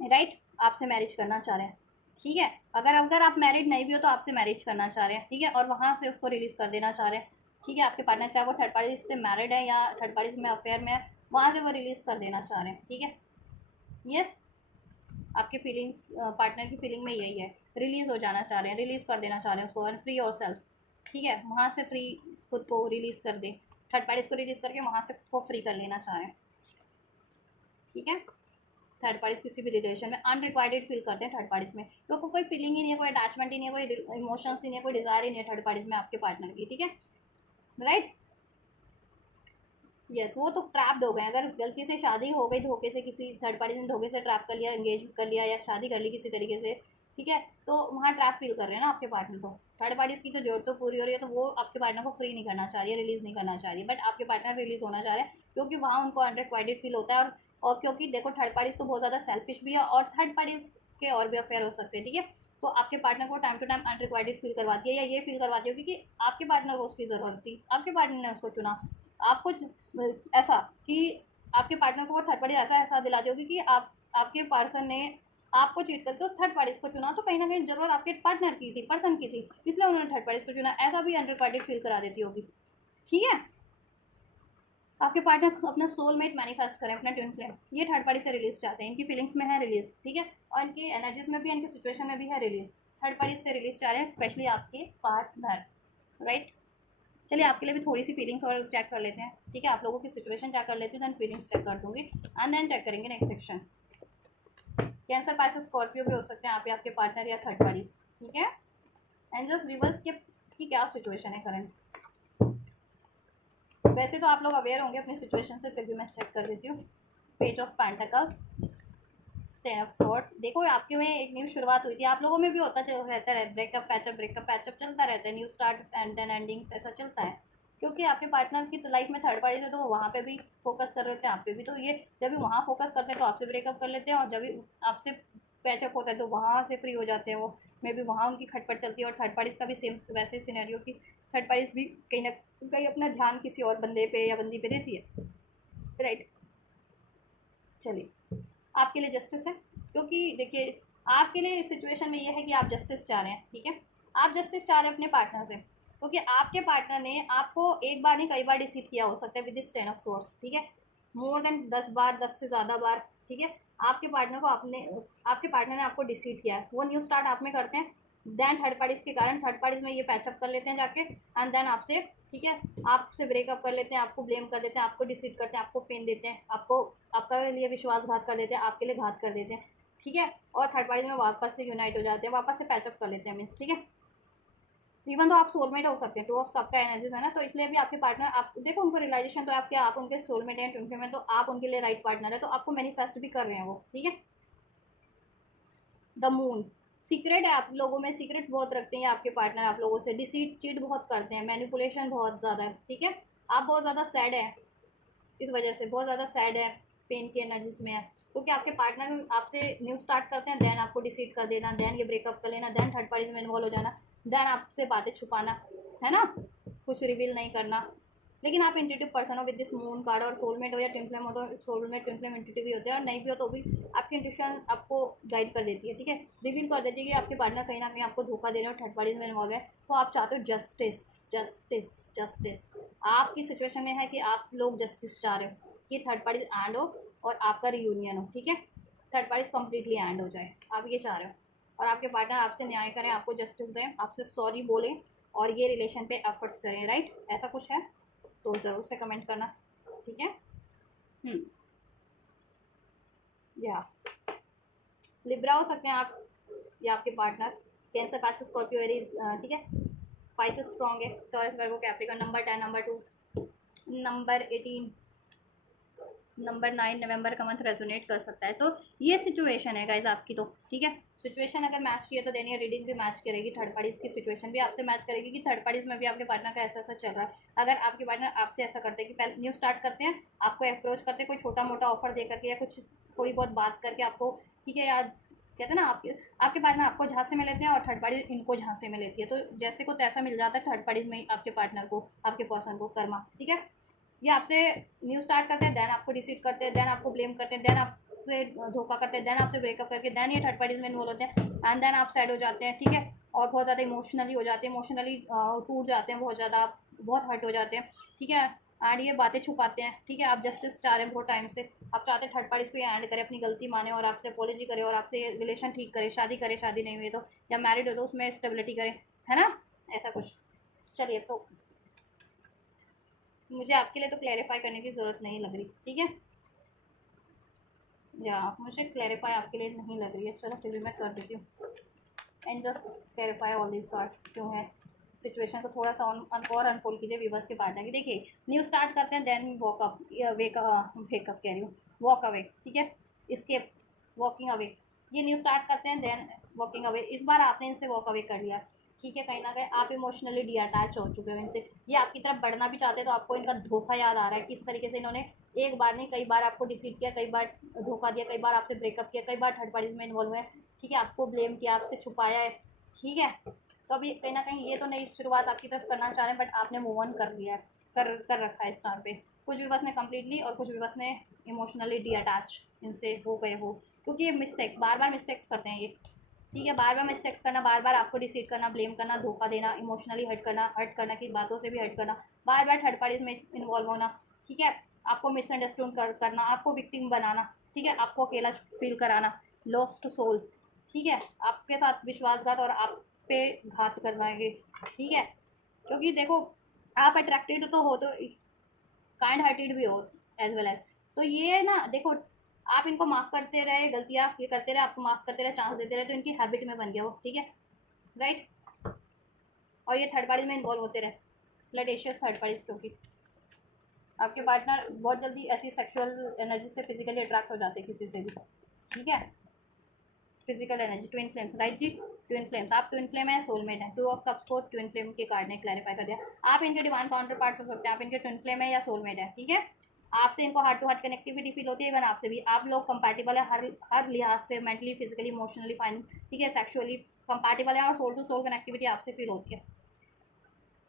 राइट, आपसे मैरिज करना चाह रहे हैं, ठीक है। अगर अगर आप मैरिड नहीं भी हो तो आपसे मैरिज करना चाह रहे हैं, ठीक है, और वहाँ से उसको रिलीज कर देना चाह रहे हैं, ठीक है, आपके पार्टनर चाहे वो थर्ड पार्टी से मैरिड है या थर्ड पार्टी में अफेयर में है, वहाँ से वो रिलीज कर देना चाह रहे हैं, ठीक है। ये आपके फीलिंग्स, पार्टनर की फीलिंग में यही है, रिलीज हो जाना चाह रहे हैं, रिलीज कर देना चाह रहे हैं उसको, फ्री और सेल्फ, ठीक है, वहाँ से फ्री खुद को रिलीज कर दे, थर्ड पार्टीज को रिलीज करके वहाँ से खुद को फ्री कर लेना चाह रहे हैं, ठीक है। थर्ड पार्टीज किसी भी रिलेशन में अनरिक्वायर्ड फील करते हैं थर्ड पार्टीज में, क्योंकि कोई फीलिंग ही नहीं है, कोई अटैचमेंट ही नहीं है, कोई इमोशंस ही नहीं है, कोई डिजायर ही नहीं है थर्ड पार्टीज में आपके पार्टनर की। ठीक है, राइट। यस, वो तो ट्रैप्ड हो गए। अगर गलती से शादी हो गई धोखे से, किसी थर्ड पार्टी ने धोखे से ट्रैप कर लिया, एंगेज कर लिया या शादी कर ली किसी तरीके से, ठीक है, तो वहाँ ट्रैप फील कर रहे हैं ना आपके पार्टनर को। थर्ड पार्टीज की तो जरूरत तो पूरी हो रही है, तो वो आपके पार्टनर को फ्री नहीं करना चाह रही है, रिलीज नहीं करना चाह रही है, बट आपके पार्टनर रिलीज होना चाह रहे हैं, क्योंकि वहाँ उनको अनरिक्वायर्ड फील होता है। और क्योंकि देखो थर्ड पार्टीज तो बहुत ज़्यादा सेल्फिश भी है, और थर्ड पार्टीज के और भी अफेयर हो सकते हैं। ठीक है, तो आपके पार्टनर को time to time unrequired feel करवाती है, या ये फील करवाती होगी कि आपके पार्टनर को उसकी ज़रूरत थी, आपके पार्टनर ने उसको चुना। आपको ऐसा कि आपके पार्टनर को थर्ड पार्टी ऐसा दिलाती होगी कि आपके पर्सन ने आपको चीट करके उस थर्ड पार्टी को चुना, तो कहीं ना कहीं जरूरत आपके पार्टनर की थी, पर्सन की थी, इसलिए उन्होंने थर्ड पार्टी को चुना, ऐसा भी अनरिक्वायर्ड फील करा देती होगी। ठीक है, आपके पार्टनर को अपना सोलमेट मैनिफेस्ट करें, अपना ट्विन फ्लेम, ये थर्ड पार्टी से रिलीज चाहते हैं, इनकी फीलिंग्स में है रिलीज। ठीक है, और इनकी एनर्जीज में भी, इनकी सिचुएशन में भी है रिलीज, थर्ड पार्टी से रिलीज चाह रहे हैं, स्पेशली आपके पार्टनर, राइट। चलिए आपके लिए भी थोड़ी सी फीलिंग्स और चेक कर लेते हैं। ठीक है, आप लोगों की सिचुएशन चेक कर लेती हूँ, देन फीलिंग्स चेक कर दूंगी, एंड देन चेक करेंगे next section. Cancer, Pisces, Scorpio भी हो सकते हैं आपके पार्टनर या थर्ड पार्टीज। ठीक है, एंड जस्ट रिवर्स की क्या सिचुएशन है करंट। वैसे तो आप लोग अवेयर होंगे अपनी सिचुएशन से, फिर भी मैं चेक कर देती हूँ। Page of pentacles, ten of swords. देखो आपके में एक न्यू शुरुआत हुई थी, आप लोगों में भी होता रहता है, ब्रेकअप पैचअप चलता रहता है, new start and then endings, ऐसा चलता है, क्योंकि आपके पार्टनर की लाइफ में थर्ड पार्टी है, तो वो वहाँ पे भी फोकस कर रहे थे, आप पे भी। तो ये जब भी वहाँ फोकस करते हैं तो आपसे ब्रेकअप कर लेते हैं, और जब भी आपसे पैचअप होता है तो वहाँ से फ्री हो जाते हैं वो, मे भी वहाँ उनकी खटपट चलती है। और थर्ड पार्टीज का भी सेम वैसे सिनेरियो की थर्ड पार्टीज भी कहीं ना कहीं अपना ध्यान किसी और बंदे पे या बंदी पे देती है, राइट। चलिए आपके लिए जस्टिस है, क्योंकि देखिए आपके लिए सिचुएशन में ये है कि आप जस्टिस चाह रहे हैं। ठीक है, आप जस्टिस चाह रहे हैं अपने पार्टनर से, क्योंकि आपके पार्टनर ने आपको एक बार नहीं कई बार डिसीव किया हो सकता है with this ten of source. ठीक है, मोर देन 10 बार, 10 से ज़्यादा बार। ठीक है, आपके पार्टनर ने आपको डिसीव किया है, वो न्यू स्टार्ट आप में करते हैं, देन थर्ड पार्टीज के कारण थर्ड पार्टीज में ये पैचअप कर लेते हैं जाके, एंड देन आपसे, ठीक है, आपसे ब्रेकअप कर लेते हैं, आपको ब्लेम कर देते हैं, आपको डिसीव करते हैं, आपको पेन देते हैं, आपको आपका लिए विश्वासघात कर देते हैं, आपके लिए घात कर देते हैं। ठीक है, और थर्ड पार्टी में वापस से यूनाइट हो जाते हैं, वापस से पैचअप कर लेते हैं मीन्स। ठीक है, इवन तो आप सोलमेट हो सकते हैं, टू ऑफ कप का एनर्जीज है ना, तो इसलिए भी आपके पार्टनर, आप देखो उनको रियलाइजेशन तो आपके, आप उनके सोलमेट हैं, ट्विन फ्लेम है, तो आप उनके लिए राइट पार्टनर है, तो आपको मैनिफेस्ट भी कर रहे हैं वो। ठीक है, द मून, सीक्रेट है, आप लोगों में सीक्रेट्स बहुत रखते हैं आपके पार्टनर, आप लोगों से डिसीट चीट बहुत करते हैं, मैनिपुलेशन बहुत ज़्यादा है। ठीक है, आप बहुत ज़्यादा सैड है, इस वजह से बहुत ज़्यादा सैड है, पेन की एनर्जीज में है, क्योंकि आपके पार्टनर आपसे न्यू स्टार्ट करते हैं, देन आपको डिसीट कर देना, देन ये ब्रेकअप कर लेना, देन थर्ड पार्टीज में इन्वॉल्व हो जाना, देन आपसे बातें छुपाना, है ना, कुछ रिवील नहीं करना। लेकिन आप इंट्यूटिव पर्सन हो विद दिस मून कार्ड, और सोलमेट हो या ट्विन फ्लेम हो तो सोलमेट ट्विन फ्लेम इंट्यूटिव ही होते हैं, और नहीं भी हो तो भी आपकी इंट्यूशन आपको गाइड कर देती है। ठीक है, रिवील कर देती है कि आपके पार्टनर कहीं ना कहीं आपको धोखा दे रहे हो, थर्ड पार्टीज में इन्वॉल्व है, तो आप चाहते हो जस्टिस जस्टिस जस्टिस। आपकी सिचुएशन में है कि आप लोग जस्टिस चाह रहे हो कि थर्ड पार्टीज एंड हो और आपका रियूनियन हो। ठीक है, थर्ड पार्टीज कंप्लीटली एंड हो जाए, आप ये चाह रहे हो, और आपके पार्टनर आपसे न्याय करें, आपको जस्टिस दें, आपसे सॉरी बोलें, और ये रिलेशन पे एफर्ट्स करें, राइट। ऐसा कुछ है तो ज़रूर से कमेंट करना। ठीक है, या लिब्रा हो सकते हैं आप या आपके partner, cancer, Pisces, Scorpio, Aries. ठीक है, पाइसेस स्ट्रॉन्ग है, Taurus, Virgo, Capricorn, number 10, number 2, number 18, number 9 नवंबर का मंथ रेजोनेट कर सकता है। तो ये सिचुएशन है गाइज आपकी। तो ठीक है, सिचुएशन अगर मैच की है तो देन ये रीडिंग भी मैच करेगी, थर्ड पार्टीज की सिचुएशन भी आपसे मैच करेगी कि थर्ड पार्टीज में भी आपके पार्टनर का ऐसा ऐसा चल रहा है। अगर आपके पार्टनर आपसे ऐसा करते हैं कि पहले न्यू स्टार्ट करते हैं, आपको अप्रोच करते हैं कोई छोटा मोटा ऑफर दे करके या कुछ थोड़ी बहुत बात करके आपको, ठीक है यार, कहते हैं ना, आपके पार्टनर आपको झांसे में लेते हैं और थर्ड पार्टी इनको झांसे में लेती है, तो जैसे को तैसा मिल जाता है थर्ड पार्टीज में आपके पार्टनर को, आपके पर्सन को कर्मा। ठीक है, ये आपसे न्यू स्टार्ट करते हैं, देन आपको डिसीट करते हैं, देन आपको ब्लेम करते हैं, देन आपसे धोखा करते हैं, देन आपसे ब्रेकअप करके देन ये थर्ड पार्टीज में इन्वॉल्व होते हैं, एंड देन आप सैड हो जाते हैं। ठीक है, और बहुत ज़्यादा इमोशनली हो जाते हैं, इमोशनली टूट जाते हैं बहुत ज़्यादा, आप बहुत हर्ट हो जाते हैं। ठीक है, एंड ये बातें छुपाते हैं। ठीक है, आप जस्टिस चाह रहे हैं बहुत टाइम से, आप चाहते हैं थर्ड पार्टीज को ये एंड करे, अपनी गलती माने और आपसे अपॉलॉजी करे और आपसे रिलेशन ठीक करे, शादी करे, शादी नहीं हुई तो, या मैरिड हो तो उसमें स्टेबिलिटी करे, है ना, ऐसा कुछ। चलिए, तो मुझे आपके लिए तो क्लैरिफाई करने की ज़रूरत नहीं लग रही। ठीक है, या मुझे क्लैरिफाई आपके लिए नहीं लग रही है, चलो फिर भी मैं कर देती हूँ and just clarify all these cards क्यों है। सिचुएशन को थोड़ा सा और अनफोल्ड कीजिए व्यूवर्स के पार्टनर की। देखिए न्यू स्टार्ट करते हैं, देन वॉकअप, वेकअप कह रही हूँ, वॉक अवे, ठीक है, स्केप, वॉकिंग अवे। ये न्यू स्टार्ट करते हैं देन वॉकिंग अवे। इस बार आपने इनसे वॉक अवे कर लिया, ठीक है, कहीं ना कहीं आप इमोशनली डी अटैच हो चुके हो इनसे। ये आपकी तरफ बढ़ना भी चाहते हैं, तो आपको इनका धोखा याद आ रहा है, किस तरीके से इन्होंने एक बार नहीं कई बार आपको डिसीव किया, कई बार धोखा दिया, कई बार आपसे ब्रेकअप किया, कई बार थर्ड पार्टीज में इन्वॉल्व हुए, ठीक है, आपको ब्लेम किया, आपसे छुपाया है, ठीक है। तो अभी कहीं ना कहीं ये तो नई शुरुआत आपकी तरफ करना चाह रहे हैं, बट आपने मूव ऑन कर लिया है, कर रखा है इस टाइम पे। कुछ व्यूवर्स ने कम्प्लीटली और कुछ व्यूवर्स ने इमोशनली डी अटैच इनसे हो गए हो, क्योंकि ये मिस्टेक्स बार बार मिस्टेक्स करते हैं ये, ठीक है, बार बार मिस्टेक्स करना, बार बार आपको डिसीव करना, ब्लेम करना, धोखा देना, इमोशनली हर्ट करना की बातों से भी हर्ट करना, बार बार थर्ड पार्टीज में इन्वॉल्व होना, ठीक है, आपको मिसअंडरस्टैंड करना, आपको विक्टिम बनाना, ठीक है, आपको अकेला फील कराना, लॉस्ट सोल, ठीक है, आपके साथ विश्वासघात और आप पे घात करवाएंगे, ठीक है, क्योंकि देखो आप अट्रैक्टेड तो हो, तो काइंड हार्टेड भी हो एज वेल एज। तो ये ना देखो, आप इनको माफ़ करते रहे, गलतियाँ ये करते रहे, आपको माफ़ करते रहे, चांस देते रहे, तो इनकी हैबिट में बन गया वो, ठीक है, राइट। और ये थर्ड पार्टीज में इन्वॉल्व होते रहे, फ्लर्टेशियस थर्ड पार्टीज, क्योंकि आपके पार्टनर बहुत जल्दी ऐसी सेक्सुअल एनर्जी से फिजिकली अट्रैक्ट हो जाते हैं किसी से भी, ठीक है, physical energy, twin flames, right ji, twin flames, आप ट्विन फ्लेम है, सोलमेट है, टू ऑफ कप्स को ट्विन फ्लेम के कार्ड ने क्लैरिफाई कर दिया। आप इनके डिवाइन काउंटर पार्ट्स हो सकते हैं, आप इनके ट्विन फ्लेम है या सोलमेट है, ठीक है, आपसे इनको heart to heart connectivity feel होती है, इवन आपसे भी, आप लोग कंपैटिबल है हर लिहाज से, मेंटली, फिजिकली, इमोशनली फाइन, ठीक है, सेक्सुअली कंपैटिबल है, और सोल टू सोल कनेक्टिविटी आपसे फील होती है,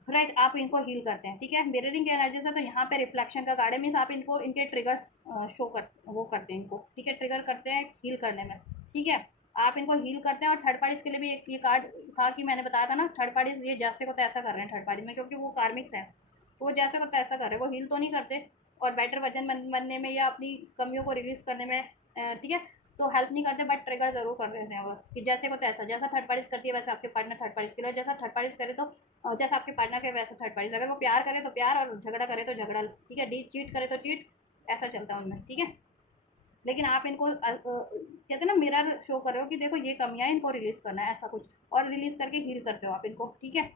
राइट। आप इनको हील करते हैं, ठीक है, मिररिंग की एनर्जीज है, तो यहाँ पे रिफ्लेक्शन का कार्ड है, मीन्स आप इनको इनके ट्रिगर्स शो कर वो करते हैं इनको, ठीक है, ट्रिगर करते हैं हील करने में, ठीक है, आप इनको हील करते हैं। और थर्ड पार्टीज के लिए भी एक ये कार्ड था कि मैंने बताया था ना, थर्ड पार्टीज ये जैसे को तैसा कर रहे हैं थर्ड पार्टीज में, क्योंकि वो कार्मिक्स है, तो वो जैसे को तैसा कर रहे हैं, वो हील तो नहीं करते, और बेटर वर्जन बनने में या अपनी कमियों को रिलीज करने में, ठीक है, तो हेल्प नहीं करते, बट ट्रिगर जरूर कर देते हैं वो, कि जैसे को तैसा, जैसा थर्ड पार्टीज करती है वैसे आपके पार्टनर थर्ड पार्टीज के लिए, जैसा थर्ड पार्टीज करे तो जैसा आपके पार्टनर के वैसा थर्ड पार्टीज, अगर वो प्यार करे तो प्यार, और झगड़ा करे तो झगड़ा, ठीक है, डी चीट करे तो चीट, ऐसा चलता है उनमें, ठीक है। लेकिन आप इनको कहते हैं ना, मिरर शो कर रहे हो कि देखो ये कमियां, इनको रिलीज करना है, ऐसा कुछ, और रिलीज करके हील करते हो आप इनको, ठीक है,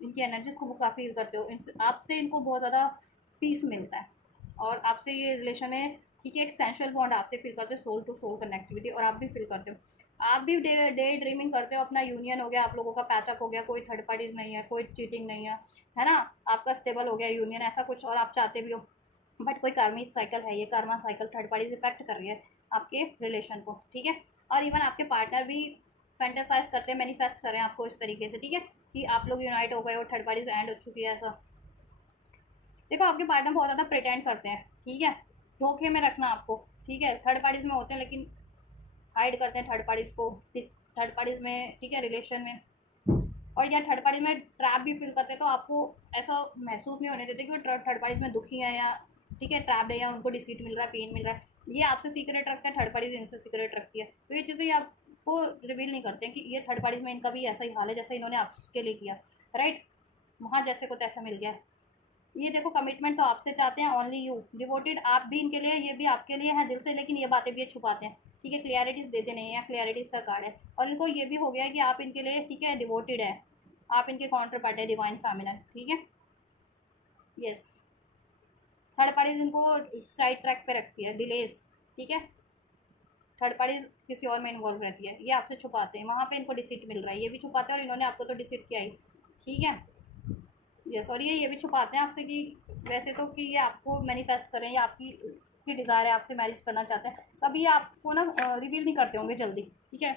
इनकी एनर्जीज को काफ़ी हील करते हो, इनसे आपसे इनको बहुत ज़्यादा पीस मिलता है, और आपसे ये रिलेशन है, ठीक है, एक सेंशुअल बॉन्ड आपसे फील करते हो, सोल टू सोल कनेक्टिविटी, और आप भी फील करते हो, आप भी डे ड्रीमिंग करते हो, अपना यूनियन हो गया, आप लोगों का पैचअप हो गया, कोई थर्ड पार्टीज नहीं है, कोई चीटिंग नहीं है ना, आपका स्टेबल हो गया यूनियन, ऐसा कुछ, और आप चाहते भी हो, बट कोई कार्मिक साइकिल है, ये Karma cycle third parties effect कर रही है आपके रिलेशन को, ठीक है, और इवन आपके पार्टनर भी फैंटेसाइज करते हैं, मैनिफेस्ट करें आपको इस तरीके से, ठीक है, कि आप लोग यूनाइट हो गए हो, थर्ड पार्टीज एंड हो चुकी है, ऐसा। देखो आपके पार्टनर बहुत ज़्यादा प्रिटेंड करते हैं, ठीक है, धोखे में रखना आपको, ठीक है, थर्ड पार्टीज में होते हैं लेकिन हाइड करते हैं थर्ड पार्टीज को, थर्ड पार्टीज में, ठीक है, रिलेशन में, और या थर्ड पार्टीज में ट्रैप भी फील करते हैं, तो आपको ऐसा महसूस नहीं होने देते कि वो थर्ड पार्टीज में दुखी है, या ठीक है ट्रैप है, या उनको डिसीट मिल रहा है, पेन मिल रहा है, ये आपसे सीक्रेट रखते हैं, थर्ड पार्टीज इनसे सीक्रेट रखती है, तो ये चीज़ें ये आपको रिवील नहीं करते हैं कि ये थर्ड पार्टीज में इनका भी ऐसा ही हाल है जैसे इन्होंने आपके लिए किया, राइट, वहाँ जैसे को तैसा मिल गया। ये देखो कमिटमेंट तो आपसे चाहते हैं, ओनली यू डिवोटेड, आप भी इनके लिए, ये भी आपके लिए है दिल से, लेकिन ये बातें भी ये छुपाते हैं, ठीक है, क्लियरिटीज देते नहीं है, क्लियरिटीज का कार्ड है, और इनको ये भी हो गया है कि आप इनके लिए, ठीक है, डिवोटेड है, आप इनके काउंटर पार्ट है, डिवाइन फेमिनन, ठीक है, यस। थर्ड पार्टीज इनको साइड ट्रैक पे रखती है, डिलेस, ठीक है, थर्ड पार्टीज किसी और में इन्वॉल्व रहती है, ये आपसे छुपाते हैं, वहाँ पे इनको डिसीट मिल रहा है, ये भी छुपाते हैं, और इन्होंने आपको तो डिसीट किया ही, ठीक है, यस। और ये भी छुपाते हैं आपसे कि वैसे तो कि ये आपको मैनिफेस्ट करें, या आपकी की डिज़ायर है, आपसे मैरिज करना चाहते हैं, कभी ये आपको ना रिवील नहीं करते होंगे जल्दी, ठीक है,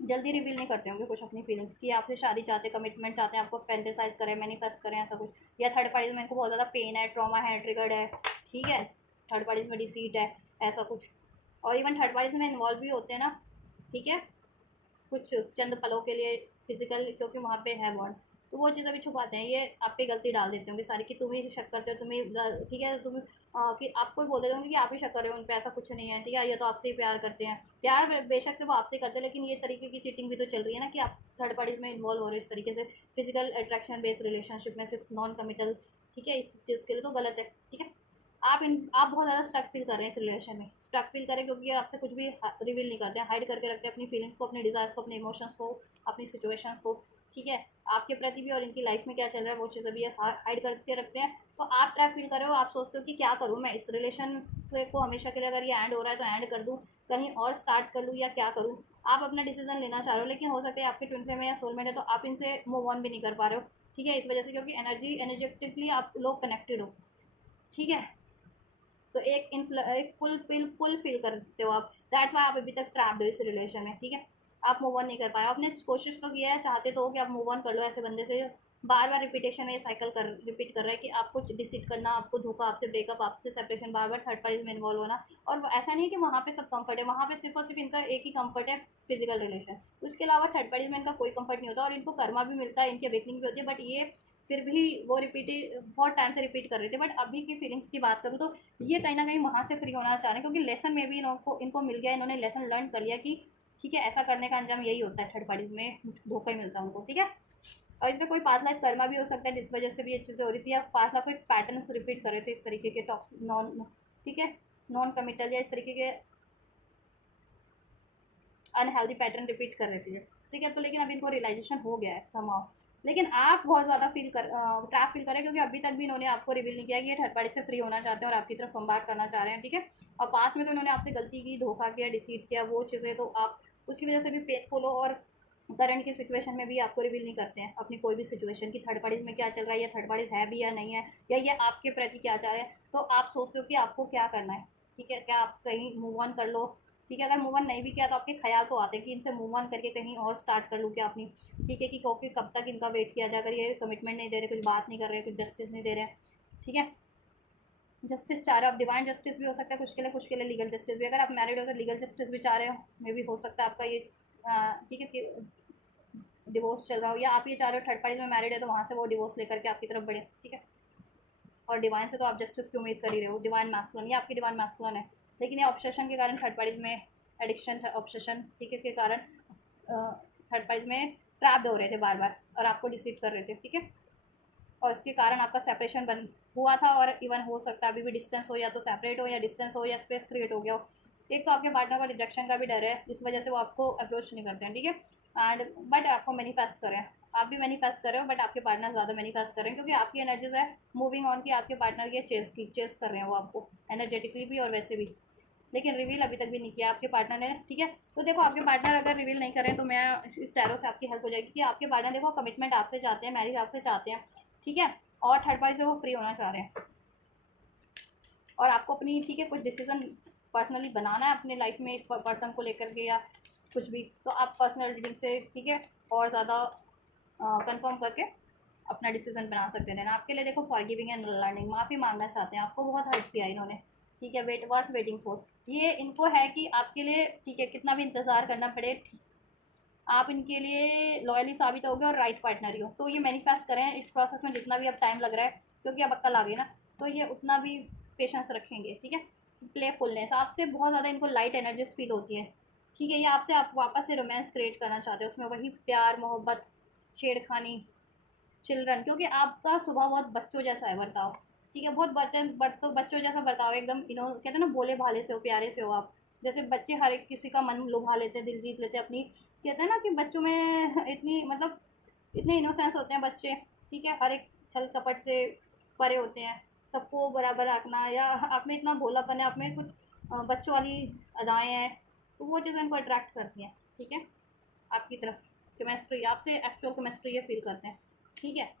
जल्दी रिवील नहीं करते होंगे कुछ अपनी फीलिंग्स की, आपसे शादी चाहते हैं, कमिटमेंट चाहते हैं, आपको फैंटेसाइज करें, मैनिफेस्ट करें, ऐसा कुछ, या थर्ड पार्टीज में इनको बहुत ज़्यादा पेन है, ट्रॉमा है, ट्रिगर्ड है, ठीक है, थर्ड पार्टीज में डिसीट है, ऐसा कुछ, और इवन थर्ड पार्टीज में इन्वॉल्व भी होते हैं ना, ठीक है, कुछ चंद पलों के लिए फिजिकल, क्योंकि वहाँ पे है बॉन्ड, तो वो चीज़ अभी छुपाते हैं, ये आप पे गलती डाल देते होंगे सारी, कि तुम ही शक करते हो, तुम्हें ठीक है, तुम कि आपको ही बोल देते होंगे कि आप ही शक कर रहे हो उन पे, ऐसा कुछ नहीं है, ठीक है, ये तो आपसे ही प्यार करते हैं, प्यार बेशक से वो आपसे करते हैं, लेकिन ये तरीके की चीटिंग भी तो चल रही है ना, कि आप थर्ड पार्टीज में इन्वॉल्व हो रहे हो इस तरीके से, फिजिकल अट्रैक्शन बेस्ड रिलेशनशिप में सिर्फ नॉन कमिटल, ठीक है, इस चीज़ के लिए तो गलत है, ठीक है, आप बहुत ज़्यादा स्ट्रक फील कर रहे हैं इस रिलेशन में, स्ट्रक फील करें क्योंकि ये आपसे कुछ भी रिवील नहीं करते हैं, हाइड करके रखते हैं अपनी फीलिंग्स को, अपने डिज़ायर्स को, अपने इमोशंस को, अपनी सिचुएशंस को, ठीक है। आपके प्रति भी और इनकी लाइफ में क्या चल रहा है वो चीज़ें भी हाइड करके रखते हैं। तो आप ट्रैप फील कर रहे हो, आप सोचते हो कि क्या करूँ मैं इस रिलेशन से को हमेशा के लिए, अगर ये एंड हो रहा है तो एंड कर दूँ, कहीं और स्टार्ट कर लूँ या क्या करूँ। आप अपना डिसीजन लेना चाह रहे हो, लेकिन हो सके आपके ट्विन फ्लेम है या सोलमेट है तो आप इनसे मूव ऑन भी नहीं कर पा रहे हो, ठीक है, इस वजह से, क्योंकि एनर्जेटिकली आप लोग कनेक्टेड हो, ठीक है। तो एक पुल फील करते हो आप, दैट्स वाई आप अभी तक ट्रैप्ड हो इस रिलेशन में, ठीक है। आप मूव ऑन नहीं कर पाए, आपने कोशिश तो किया है, चाहते तो हो कि आप मूव ऑन कर लो ऐसे बंदे से, बार बार रिपीटेशन में ये साइकिल कर रिपीट कर रहा है कि आपको डिसीट करना, आपको धोखा, आपसे ब्रेकअप, आपसे सेपरेशन, बार बार थर्ड पार्टीज में इन्वॉल्व होना। और ऐसा नहीं है कि वहाँ पे सब कंफर्ट है, वहाँ पे सिर्फ और सिर्फ इनका एक ही कंफर्ट है, फिजिकल रिलेशन। उसके अलावा थर्ड पार्टीज में इनका कोई कंफर्ट नहीं होता, और इनको कर्मा भी मिलता है, इनकी अवेकनिंग भी होती है, बट ये फिर भी वो बहुत टाइम से रिपीट कर रहे थे। बट अभी की फीलिंग्स की बात करूँ तो ये कहीं ना कहीं वहाँ से फ्री होना चाह रहे हैं, क्योंकि लेसन में भी इनको मिल गया, इन्होंने लेसन लर्न कर लिया कि ठीक है, ऐसा करने का अंजाम यही होता है, थर्ड पार्टीज में धोखा ही मिलता है उनको, ठीक है। और इनका कोई पास्ट लाइफ कर्मा भी हो सकता है जिस वजह से भी ये चीज़ें हो रही थी, या पास्ट लाइफ कोई पैटर्न रिपीट कर रहे थे इस तरीके के टॉक्सिक नॉन, ठीक है, नॉन कमिटल या इस तरीके के अनहेल्दी पैटर्न रिपीट कर रहे थे, ठीक है। तो लेकिन अभी इनको रियलाइजेशन हो गया है समाओ, लेकिन आप बहुत ज़्यादा ट्रैप फील करें, क्योंकि अभी तक भी इन्होंने आपको रिवील नहीं किया कि ये थर्ड पार्टी से फ्री होना चाहते हैं और आपकी तरफ कम बैक करना चाह रहे हैं, ठीक है। और पास में तो इन्होंने आपसे गलती की, धोखा किया, डिसीट किया, वो चीज़ें तो आप उसकी वजह से भी पेनफुल हो, और करंट की सिचुएशन में भी आपको रिवील नहीं करते हैं अपनी कोई भी सिचुएशन की, थर्ड पार्टीज में क्या चल रहा है, या थर्ड पार्टीज है भी या नहीं है, या ये आपके प्रति क्या चाह रहे हैं। तो आप सोचते हो कि आपको क्या करना है, ठीक है, क्या आप कहीं मूव ऑन कर लो, ठीक है। अगर मूव ऑन नहीं भी किया तो आपके ख्याल तो आते हैं कि इनसे मूव ऑन करके कहीं और स्टार्ट कर लूँ क्या अपनी, ठीक है, कि क्योंकि कब तक इनका वेट किया जाए, अगर ये कमिटमेंट नहीं दे रहे, कुछ बात नहीं कर रहे, कुछ जस्टिस नहीं दे रहे, ठीक है। जस्टिस चाह रहे हो आप, डिवाइन जस्टिस भी हो सकता है कुछ के लिए लीगल जस्टिस भी, अगर आप मैरिड हो तो लीगल जस्टिस भी चाह रहे हो, मे भी हो सकता है आपका ये, ठीक है, कि डिवोर्स चल रहा हो, या आप ये चाह रहे हो थर्ड पार्टी में मैरिड है तो वहाँ से वो डिवोर्स लेकर के आपकी तरफ बढ़े, ठीक है। और डिवाइन से तो आप जस्टिस की उम्मीद कर ही रहे हो, डिवाइन मैस्कुलिन, ये आपकी डिवाइन मैस्कुलिन है, लेकिन ये ऑब्सेशन के कारण थर्ड पार्टीज में एडिक्शन है, ऑब्सेशन, ठीक है, के कारण थर्ड पार्टीज में ट्रैप्ड हो रहे थे बार बार और आपको डिसीट कर रहे थे, ठीक है। और इसके कारण आपका सेपरेशन बन हुआ था, और इवन हो सकता है अभी भी डिस्टेंस हो, या तो सेपरेट हो, या डिस्टेंस हो, या स्पेस क्रिएट हो गया हो। एक तो आपके पार्टनर का रिजेक्शन का भी डर है, इस वजह से वो आपको अप्रोच नहीं करते हैं, ठीक है। एंड बट आपको मैनिफेस्ट करें, आप भी मैनिफेस्ट कर रहे हो, बट आपके पार्टनर ज़्यादा मैनिफेस्ट कर रहे हैं, क्योंकि आपकी एनर्जीज है मूविंग ऑन की, आपके पार्टनर की चेस कर रहे हैं वो आपको, एनर्जेटिकली भी और वैसे भी, लेकिन रिवील अभी तक भी नहीं किया आपके पार्टनर ने, ठीक है। तो देखो आपके पार्टनर अगर रिवील नहीं करें तो मैं इस टैरो से आपकी हेल्प हो जाएगी कि आपके पार्टनर देखो कमिटमेंट आपसे चाहते हैं, मैरिज आपसे चाहते हैं, ठीक है, और थर्ड पार्टी से वो फ्री होना चाह रहे हैं, और आपको अपनी, ठीक है, कुछ डिसीजन पर्सनली बनाना है अपने लाइफ में इस पर्सन को लेकर के, या कुछ भी, तो आप पर्सनल रीडिंग से, ठीक है, और ज़्यादा कंफर्म करके अपना डिसीजन बना सकते हैं। आपके लिए देखो फॉरगिविंग एंड लर्निंग, माफ़ी मांगना चाहते हैं, आपको बहुत हेल्प किया इन्होंने, ठीक है, वेटिंग फॉर, ये इनको है कि आपके लिए, ठीक है, कितना भी इंतज़ार करना पड़े, आप इनके लिए लॉयली साबित हो गए और राइट पार्टनर ही हो। तो ये मैनिफेस्ट करें इस प्रोसेस में, जितना भी अब टाइम लग रहा है, क्योंकि अब अक्ल आ गई ना, तो ये उतना भी पेशेंस रखेंगे, ठीक है। प्लेफुलनेस, आपसे बहुत ज़्यादा इनको लाइट एनर्जीज फील होती है, ठीक है। ये आपसे आप वापस से रोमांस क्रिएट करना चाहते हैं, उसमें वही प्यार, मोहब्बत, छेड़खानी, चिल्ड्रन, क्योंकि आपका स्वभाव बहुत बच्चों जैसा है बर्ताव, ठीक है, बहुत बच्चों जैसा बर्ताव है, एकदम कहते हैं ना, भोले भाले से हो, प्यारे से हो आप, जैसे बच्चे हर एक किसी का मन लुभा लेते हैं, दिल जीत लेते हैं अपनी, कहते हैं ना कि बच्चों में इतनी, मतलब इतने इनोसेंस होते हैं बच्चे, ठीक है, हर एक छल कपट से परे होते हैं, सबको बराबर रखना, या आप में इतना भोलापन है, आप में कुछ बच्चों वाली अदाएँ हैं, तो वो चीज़ें इनको अट्रैक्ट करती हैं, ठीक है, आपकी तरफ केमिस्ट्री, आपसे एक्चुअल केमिस्ट्री ये फील करते हैं, ठीक है।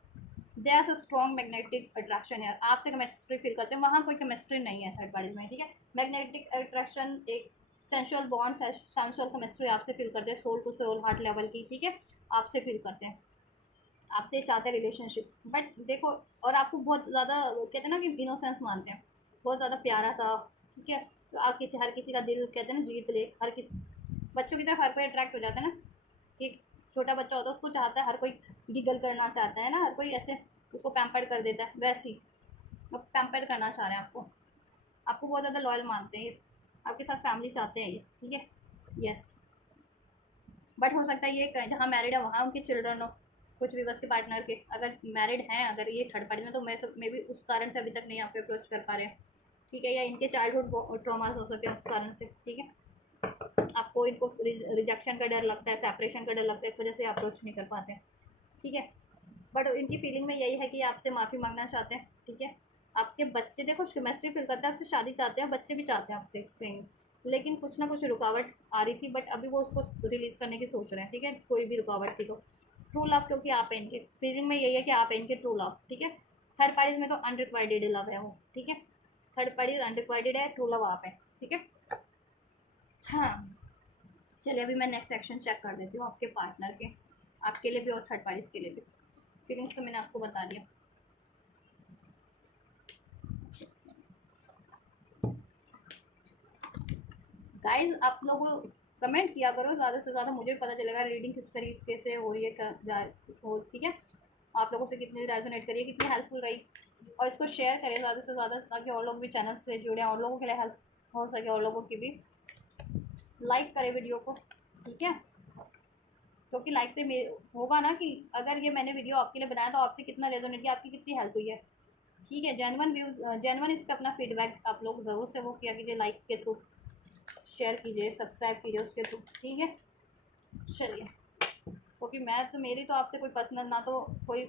There is a strong magnetic attraction है, आपसे केमिस्ट्री फील करते हैं, वहाँ कोई केमिस्ट्री नहीं है थर्ड पार्टी में, ठीक है। मैग्नेटिक अट्रैक्शन, एक सेंसुअल बॉन्ड, सेंसुअल केमिस्ट्री आपसे फील करते हैं, soul to soul, heart level की, ठीक है, आपसे फील करते हैं, आपसे चाहते हैं रिलेशनशिप, बट देखो, और आपको बहुत ज़्यादा कहते हैं ना कि इनोसेंस मानते हैं, बहुत ज़्यादा प्यारा सा, ठीक है। तो आप हर किसी का दिल, कहते हैं ना, जीत ले, हर किसी बच्चों की तरफ हर कोई अट्रैक्ट हो जाता है ना, कि छोटा बच्चा होता है उसको चाहता है, हर कोई गिगल करना चाहता है ना, हर कोई ऐसे उसको पैम्पर्ड कर देता है, वैसे ही अब पैम्पर्ड करना चाह रहे हैं आपको, आपको बहुत ज़्यादा लॉयल मानते हैं ये, आपके साथ फैमिली चाहते हैं ये, ठीक है, यस। बट हो सकता है ये जहाँ मैरिड है वहाँ उनके चिल्ड्रन हो, कुछ भी बस के पार्टनर के, अगर मैरिड हैं, अगर ये थर्ड पार्टी में, तो मैं सब मे भी उस कारण से अभी तक नहीं आपको अप्रोच कर पा रहे हैं, ठीक है, या इनके चाइल्डहुड ट्रॉमास हो सकते हैं उस कारण से। ठीक है, आपको इनको रिजेक्शन का डर लगता है, सेपरेशन का डर लगता है, इस वजह से अप्रोच नहीं कर पाते हैं। ठीक है, बट इनकी फीलिंग में यही है कि आपसे माफ़ी मांगना चाहते हैं। ठीक है, आपके बच्चे देखो केमिस्ट्री फील करते हैं आपसे, शादी चाहते हैं, बच्चे भी चाहते हैं आपसे कहीं, लेकिन कुछ ना कुछ रुकावट आ रही थी, बट अभी वो उसको रिलीज़ करने की सोच रहे हैं। ठीक है, कोई भी रुकावट थी तो ट्रू लव, क्योंकि आप है इनके फीलिंग में यही है कि आप है इनके ट्रू लव। ठीक है, थर्ड पार्टीज में तो अनरिक्वाइटेड लव है वो। ठीक है, थर्ड पार्टीज अनरिक्वाइटेड है, ट्रू लव आप है। ठीक है, हाँ चलिए अभी मैं नेक्स्ट सेक्शन चेक कर देती हूँ आपके पार्टनर के, आपके लिए भी और थर्ड पार्टीज के लिए भी। फीलिंग्स तो मैंने आपको बता दिया। गाइस आप लोग कमेंट किया करो ज़्यादा से ज़्यादा, मुझे भी पता चलेगा रीडिंग किस तरीके से हो रही है ठीक है, आप लोगों से कितनी रेजोनेट करिए, कितनी हेल्पफुल रही, और इसको शेयर करें ज़्यादा से ज़्यादा ताकि और लोग भी चैनल से जुड़े, और लोगों के लिए हेल्प हो सके, और लोगों की भी लाइक करें वीडियो को। ठीक है, क्योंकि लाइक से होगा ना कि अगर ये मैंने वीडियो आपके लिए बनाया तो आपसे कितना रेजोनेट किया, आपकी कितनी हेल्प हुई है। ठीक है, जेन्युइन व्यूज, जेन्युइन इस पर अपना फीडबैक आप लोग ज़रूर से वो किया कीजिए, लाइक के थ्रू, शेयर कीजिए, सब्सक्राइब कीजिए उसके थ्रू। ठीक है, चलिए, क्योंकि मैं तो मेरी तो आपसे कोई पर्सनल ना तो कोई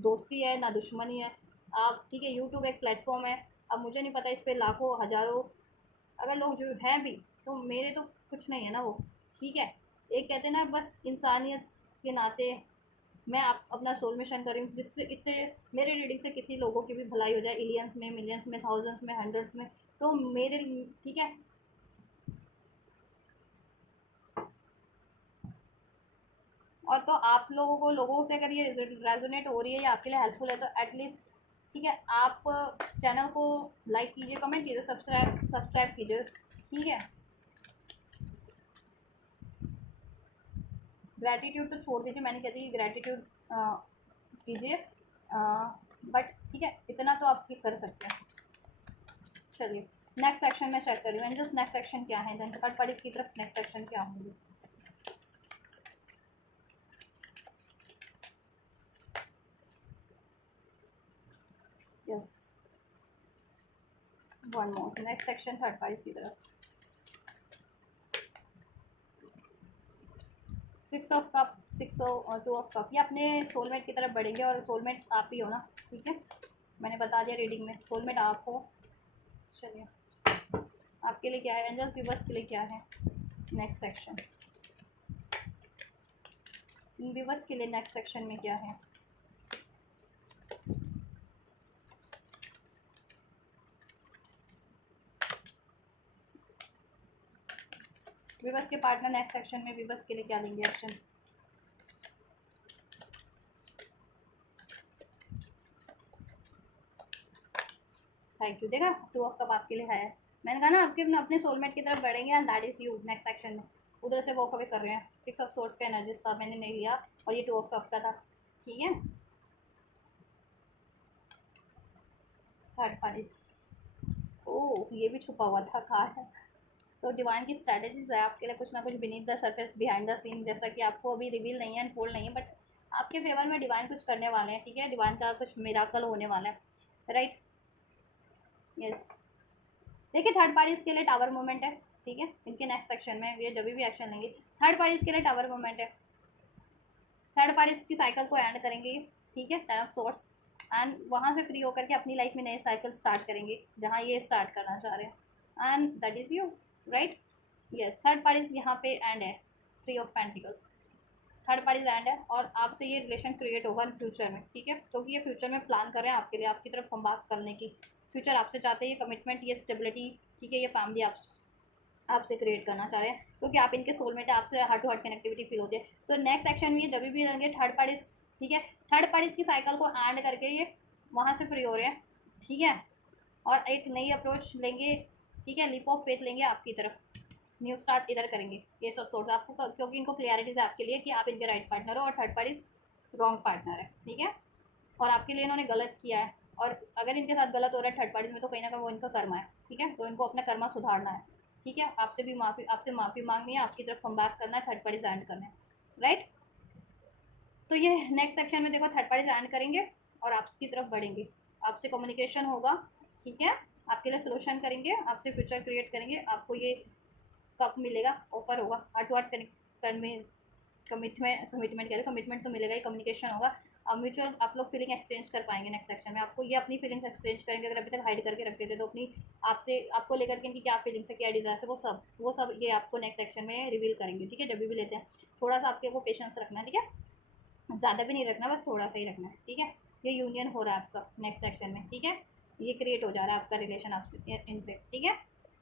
दोस्ती है ना दुश्मनी है आप। ठीक है, यूट्यूब एक प्लेटफॉर्म है, अब मुझे नहीं पता इस पर लाखों हज़ारों अगर लोग जो हैं भी, तो मेरे तो कुछ नहीं है ना वो। ठीक है, एक कहते हैं ना बस इंसानियत के नाते मैं आप अपना सोल मिशन कर रही हूँ, जिससे इससे मेरे रीडिंग से किसी लोगों की भी भलाई हो जाए, एलियंस में, मिलियंस में, थाउजेंड्स में, हंड्रेड्स में, तो मेरे, ठीक है, और तो आप लोगों को, लोगों से अगर ये रेजोनेट हो रही है या आपके लिए हेल्पफुल है तो एटलीस्ट, ठीक है, आप चैनल को लाइक कीजिए, कमेंट कीजिए, सब्सक्राइब कीजिए। ठीक है, ग्रैटिट्यूड तो छोड़ दीजिए, मैंने कहती कि ग्रैटिट्यूड कीजिए, बट ठीक है इतना तो आप कर सकते हैं। चलिए नेक्स्ट सेक्शन में चेक करिए, एंड जस्ट नेक्स्ट सेक्शन क्या है, देन थर्ड पार्टीज की तरफ नेक्स्ट सेक्शन क्या होंगे। Yes, one more, next section third parties की तरफ। सिक्स ऑफ कप, सिक्स और टू ऑफ कप, ये अपने सोलमेट की तरफ बढ़ेंगे, और सोलमेट आप ही हो ना। ठीक है, मैंने बता दिया रीडिंग में सोलमेट आप हो। चलिए आपके लिए क्या है, एंजल व्यूवर्स के लिए क्या है नेक्स्ट सेक्शन, व्यूवर्स के लिए नेक्स्ट सेक्शन में क्या है। व्यूवर्स के पार्टनर नेक्स्ट सेक्शन में व्यूवर्स के लिए क्या लेंगे एक्शन। थैंक यू, देखा टू ऑफ कप आपके लिए है, मैंने कहा ना आपके अपने सोलमेट की तरफ बढ़ेंगे, and that is you next section में। उधर से वॉक अवे कर रहे हैं, सिक्स ऑफ सोर्स का एनर्जी था, मैंने नहीं लिया, और ये टू ऑफ कप का था। ठीक है, थर्ड पार्टीज, ओह ये भी छुपा हुआ था कार्ड। तो डिवाइन की स्ट्रैटेजीज है आपके लिए कुछ ना कुछ beneath the surface, behind the scene, जैसा कि आपको अभी रिवील नहीं है, अनफोल्ड नहीं है, बट आपके फेवर में डिवाइन कुछ करने वाले हैं। ठीक है, डिवाइन का कुछ मिराकल होने वाला है, राइट। यस, देखिए थर्ड पार्टीज के लिए टावर मूवमेंट है। ठीक है, इनके नेक्स्ट सेक्शन में ये जब भी एक्शन लेंगे, थर्ड पार्टीज के लिए टावर मूवमेंट है, थर्ड पार्टीज की साइकिल को एंड करेंगे ये। ठीक है, टेन ऑफ सोर्स, एंड वहाँ से फ्री होकर के अपनी लाइफ में नए साइकिल स्टार्ट करेंगे जहाँ ये स्टार्ट करना चाह रहे हैं, and that is you, right. Yes, third party यहाँ पे एंड है, three of pentacles, third party and है, और आपसे ये रिलेशन क्रिएट होगा फ्यूचर में। ठीक है, क्योंकि ये फ्यूचर में प्लान कर रहे हैं आपके लिए, आपकी तरफ कम बात करने की, फ्यूचर आपसे चाहते हैं, ये कमिटमेंट, ये स्टेबिलिटी, ठीक है, ये फैमिली आपसे क्रिएट करना चाह रहे हैं, क्योंकि आप इनके सोलमेट है, आपसे heart to heart connectivity feel होती है। तो नेक्स्ट एक्शन में ये जब भी रहेंगे थर्ड पार्टीज, ठीक है, थर्ड पार्टीज की साइकिल को एंड करके ये वहाँ से फ्री हो रहे हैं। ठीक है, और एक नई अप्रोच लेंगे। ठीक है, लीप ऑफ फेथ लेंगे आपकी तरफ, न्यू स्टार्ट इधर करेंगे, ये सब सोर्स आपको, क्योंकि इनको क्लियरिटी है आपके लिए कि आप इनके राइट पार्टनर हो और थर्ड पार्टी रॉन्ग पार्टनर है। ठीक है, और आपके लिए इन्होंने गलत किया है, और अगर इनके साथ गलत हो रहा है थर्ड पार्टीज में तो कहीं ना कहीं वो इनका कर्मा है। ठीक है, तो इनको अपना कर्मा सुधारना है। ठीक है, आपसे माफ़ी मांगनी है, आपकी तरफ कम बैक करना है, थर्ड पार्टीज एंड करना है, राइट। तो ये नेक्स्ट सेक्शन में देखो थर्ड पार्टीज एंड करेंगे और आपकी तरफ बढ़ेंगे, आपसे कम्युनिकेशन होगा। ठीक है, आपके लिए सोल्यूशन करेंगे, आपसे फ्यूचर क्रिएट करेंगे, आपको ये कब मिलेगा, ऑफर होगा, हार्ट टू हार्ट कमिटमेंट करें, कमिटमेंट तो मिलेगा ही, कम्युनिकेशन होगा, अब म्यूचुअल आप लोग फीलिंग एक्सचेंज कर पाएंगे नेक्स्ट सेक्शन में। आपको ये अपनी फीलिंग्स एक्सचेंज करेंगे, अगर अभी तक हाइड करके रखते थे तो अपनी आपसे आपको लेकर के इनकी क्या फीलिंग्स है, क्या डिज़ायर है, वो सब ये आपको नेक्स्ट सेक्शन में रिवील करेंगे, ठीक है। जब भी लेते हैं थोड़ा सा आपके को पेशेंस रखना है, ठीक है, ज़्यादा भी नहीं रखना, बस थोड़ा सा ही रखना है, ठीक है। ये यूनियन हो रहा है आपका नेक्स्ट सेक्शन में, ठीक है, ये क्रिएट हो जा रहा है आपका रिलेशन आपसे इनसे, ठीक है।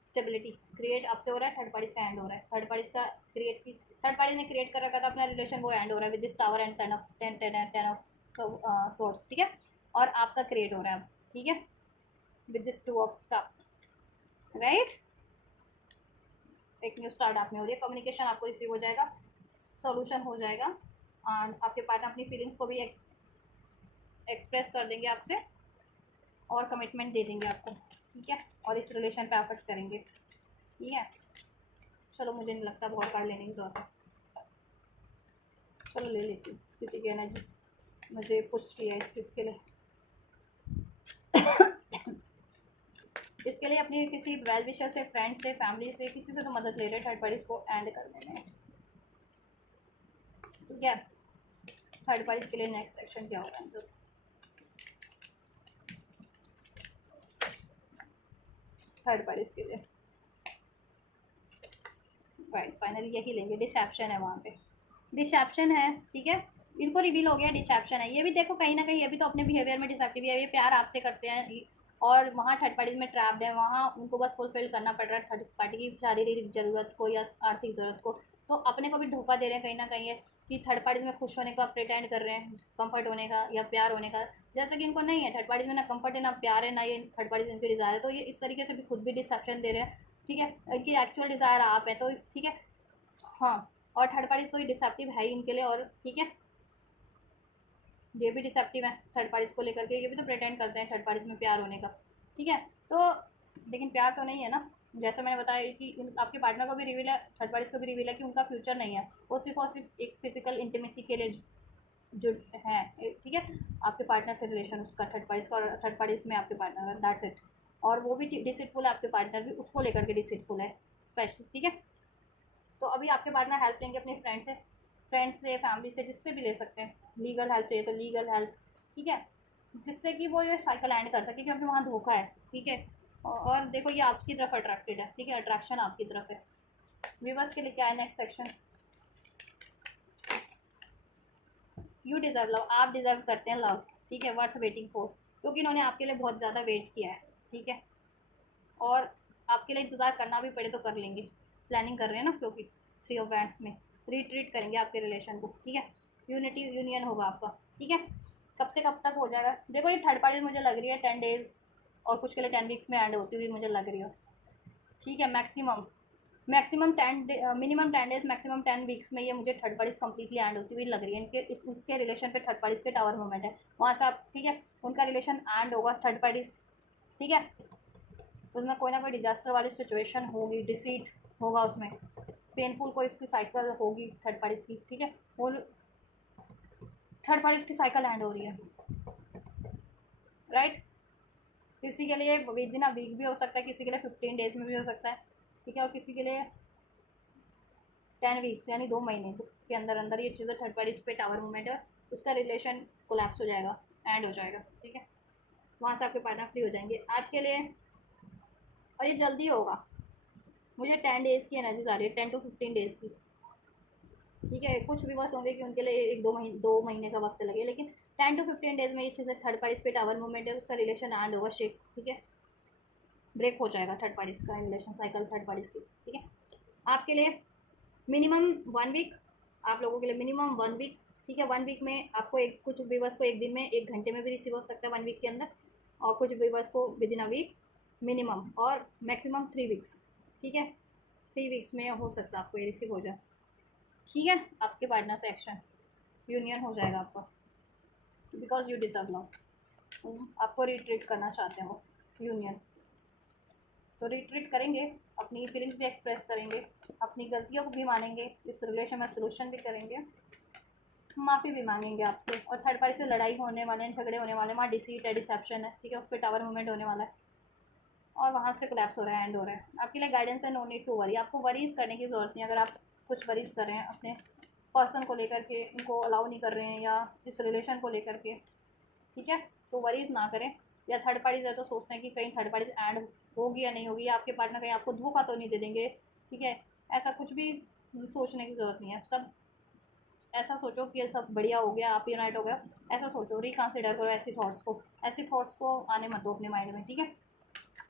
स्टेबिलिटी क्रिएट आपसे हो रहा है, थर्ड पार्टीज का एंड हो रहा है, थर्ड पार्टीज का क्रिएट की थर्ड पार्टी ने क्रिएट कर रखा था अपना रिलेशन, वो एंड हो रहा है with this tower and ten of sorts, ठीक है। और आपका क्रिएट हो रहा है अब, ठीक है, with this two of cup, right. एक न्यू स्टार्ट आप में हो रही है, कम्युनिकेशन आपको रिसीव हो जाएगा, सॉल्यूशन हो जाएगा, एंड आपके पार्टनर अपनी फीलिंग्स को भी एक्सप्रेस कर देंगे आपसे, और कमिटमेंट दे देंगे आपको, ठीक है, और इस रिलेशन पे एफर्ट्स करेंगे, ठीक है। चलो मुझे नहीं लगता बहुत कार्ड लेने की जरूरत है, चलो ले लेती हूँ, किसी की एनर्जी मुझे पुश किया इस चीज़ के लिए इसके लिए अपनी किसी वेल विशर से, फ्रेंड से, फैमिली से, किसी से तो मदद ले रहे हैं थर्ड पार्टीज को एंड करने में, ठीक है। थर्ड पार्टीज के लिए नेक्स्ट एक्शन क्या होगा, जो थर्ड पार्टीज के लिए राइट फाइनली यही लेंगे, डिसेप्शन है वहाँ पे, डिसेप्शन है, ठीक है, इनको रिवील हो गया डिसेप्शन है। ये भी देखो कहीं ना कहीं ये भी तो अपने बिहेवियर में डिसेप्टिव है, ये प्यार आपसे करते हैं और वहाँ थर्ड पार्टीज में ट्रैप्ड है, वहाँ उनको बस फुलफिल करना पड़ रहा है थर्ड पार्टी की शारीरिक ज़रूरत को या आर्थिक ज़रूरत को, तो अपने को भी धोखा दे रहे हैं कहीं ना कहीं है कि थर्ड पार्टीज में खुश होने का प्रिटेंड कर रहे हैं, कंफर्ट होने का या प्यार होने का, जैसे कि इनको नहीं है थर्ड पार्टीज में, ना कंफर्ट है ना प्यार है, ना ये थर्ड पार्टीज इनकी डिज़ायर है, तो ये इस तरीके से भी खुद भी डिसेप्शन दे रहे हैं, ठीक है, इनकी एक्चुअल डिज़ायर आप है, तो ठीक है। हाँ, और थर्ड पार्टीज तो ये डिसेप्टिव है ही इनके लिए, और ठीक है, ये भी डिसेप्टिव है थर्ड पार्टीज को लेकर के, ये भी तो प्रिटेंड करते हैं थर्ड पार्टीज में प्यार होने का, ठीक है। तो लेकिन प्यार तो नहीं है ना, जैसे मैंने बताया कि आपके पार्टनर को भी रिवील है, थर्ड पार्टीज को भी रिवील है कि उनका फ्यूचर नहीं है, वो सिर्फ और सिर्फ एक फिजिकल इंटीमेसी के लिए जो है, ठीक है, आपके पार्टनर से रिलेशन उसका थर्ड पार्टीज का, और थर्ड पार्टीज में आपके पार्टनर है, दैट्स इट। और वो भी डिसिटफुल है, आपके पार्टनर भी उसको लेकर के डिसिटफुल है स्पेशली, ठीक है। तो अभी आपके पार्टनर हेल्प लेंगे अपने फ्रेंड से, फैमिली से, जिससे भी ले सकते हैं, लीगल हेल्प चाहिए तो लीगल हेल्प, ठीक है, जिससे कि वो ये साइकिल एंड कर सके, क्योंकि वहाँ धोखा है, ठीक है। और देखो ये आपकी तरफ अट्रैक्टेड है, ठीक है, अट्रैक्शन आपकी तरफ है। व्यूअर्स के लिए क्या है next section, you deserve love, आप डिज़र्व करते हैं लव, ठीक है, वर्थ वेटिंग फॉर, क्योंकि इन्होंने आपके लिए बहुत ज़्यादा वेट किया है, ठीक है, और आपके लिए इंतज़ार करना भी पड़े तो कर लेंगे, प्लानिंग कर रहे हैं ना, क्योंकि थ्री ऑफ वैंड्स में रिट्रीट करेंगे आपके रिलेशन को, ठीक है, यूनियन होगा आपका, ठीक है। कब से कब तक हो जाएगा, देखो ये थर्ड पार्टी मुझे लग रही है 10 डेज और कुछ के लिए 10 वीक्स में एंड होती हुई मुझे लग रही है, ठीक है, maximum maximum 10 minimum 10 days, maximum 10 weeks में ये मुझे थर्ड पार्टीज कंप्लीटली एंड होती हुई लग रही है, इनके इसके रिलेशन पे थर्ड पार्टीज के टावर मूवमेंट है वहाँ से आप, ठीक है, उनका रिलेशन एंड होगा थर्ड पार्टीज, ठीक है, उसमें कोई ना कोई डिजास्टर वाली सिचुएशन होगी, डिसीट होगा उसमें, पेनफुल कोई इसकी साइकिल होगी थर्ड पार्टीज की, ठीक है, और थर्ड पार्टीज की साइकिल एंड हो रही है, राइट। किसी के लिए विद इन अ वीक भी हो सकता है, किसी के लिए 15 डेज में भी हो सकता है, ठीक है, और किसी के लिए 10 वीक्स यानी 2 महीने के अंदर अंदर ये चीज़ें थर्ड पार्टीज पे टावर मूवमेंट है, उसका रिलेशन कोलैप्स हो जाएगा, एंड हो जाएगा, ठीक है, वहाँ से आपके पार्टनर फ्री हो जाएंगे आपके लिए, और ये जल्दी होगा, मुझे 10 डेज़ की एनर्जीज आ रही है, 10 to 15 डेज़ की, ठीक है। कुछ व्यूवर्स होंगे कि उनके लिए 1-2 महीने का वक्त लगे, लेकिन 10 to 15 डेज़ में ये चीज़ें थर्ड पार्टीज पे टावर मूवमेंट है, उसका रिलेशन एंड होगा, शेक, ठीक है, ब्रेक हो जाएगा थर्ड पार्टीज का रिलेशन साइकिल थर्ड पार्टीज की, ठीक है। आपके लिए मिनिमम 1 वीक, आप लोगों के लिए मिनिमम 1 वीक, ठीक है, 1 वीक में आपको एक कुछ व्यूवर्स को 1 दिन में 1 घंटे में भी रिसीव हो सकता है 1 वीक के अंदर, और कुछ व्यूवर्स को within a week minimum, और मैक्सिमम 3 वीक्स, ठीक है, 3 वीक्स में हो सकता है आपको ये रिसीव हो जाए, ठीक है। आपके पार्टनर से एक्शन यूनियन हो जाएगा आपका, बिकॉज यू डिजर्व लव, आपको रिट्रीट करना चाहते हो यूनियन, तो रिट्रीट करेंगे, अपनी फीलिंग्स भी एक्सप्रेस करेंगे, अपनी गलतियों को भी मानेंगे, इस रिलेशन में सोल्यूशन भी करेंगे, माफ़ी भी मांगेंगे आपसे, और थर्ड पार्टी से लड़ाई होने वाले हैं, झगड़े होने वाले हैं, वहाँ डिसीट है, डिसेप्शन है, ठीक है, उस पर टावर मूवमेंट होने वाला है, और वहाँ से कोलैप्स हो रहा है, एंड हो रहा है। आपके लिए गाइडेंस है, नो नीड टू वरी। आपको वरीज करने की ज़रूरत नहीं है। अगर आप कुछ वरीज कर रहे हैं अपने पर्सन को लेकर के, उनको अलाउ नहीं कर रहे हैं, या इस रिलेशन को लेकर के, ठीक है, तो वरीज ना करें। या थर्ड पार्टीज है तो सोचते हैं कि कहीं थर्ड पार्टीज ऐड होगी या नहीं होगी, या आपके पार्टनर कहीं आपको धोखा तो नहीं दे देंगे, ठीक है। ऐसा कुछ भी सोचने की ज़रूरत नहीं है। सब ऐसा सोचो कि ये सब बढ़िया हो गया, आप यूनाइट हो गया, ऐसा सोचो, रिकन्सिडर करो ऐसी थॉट्स को आने मत दो अपने माइंड में, ठीक है।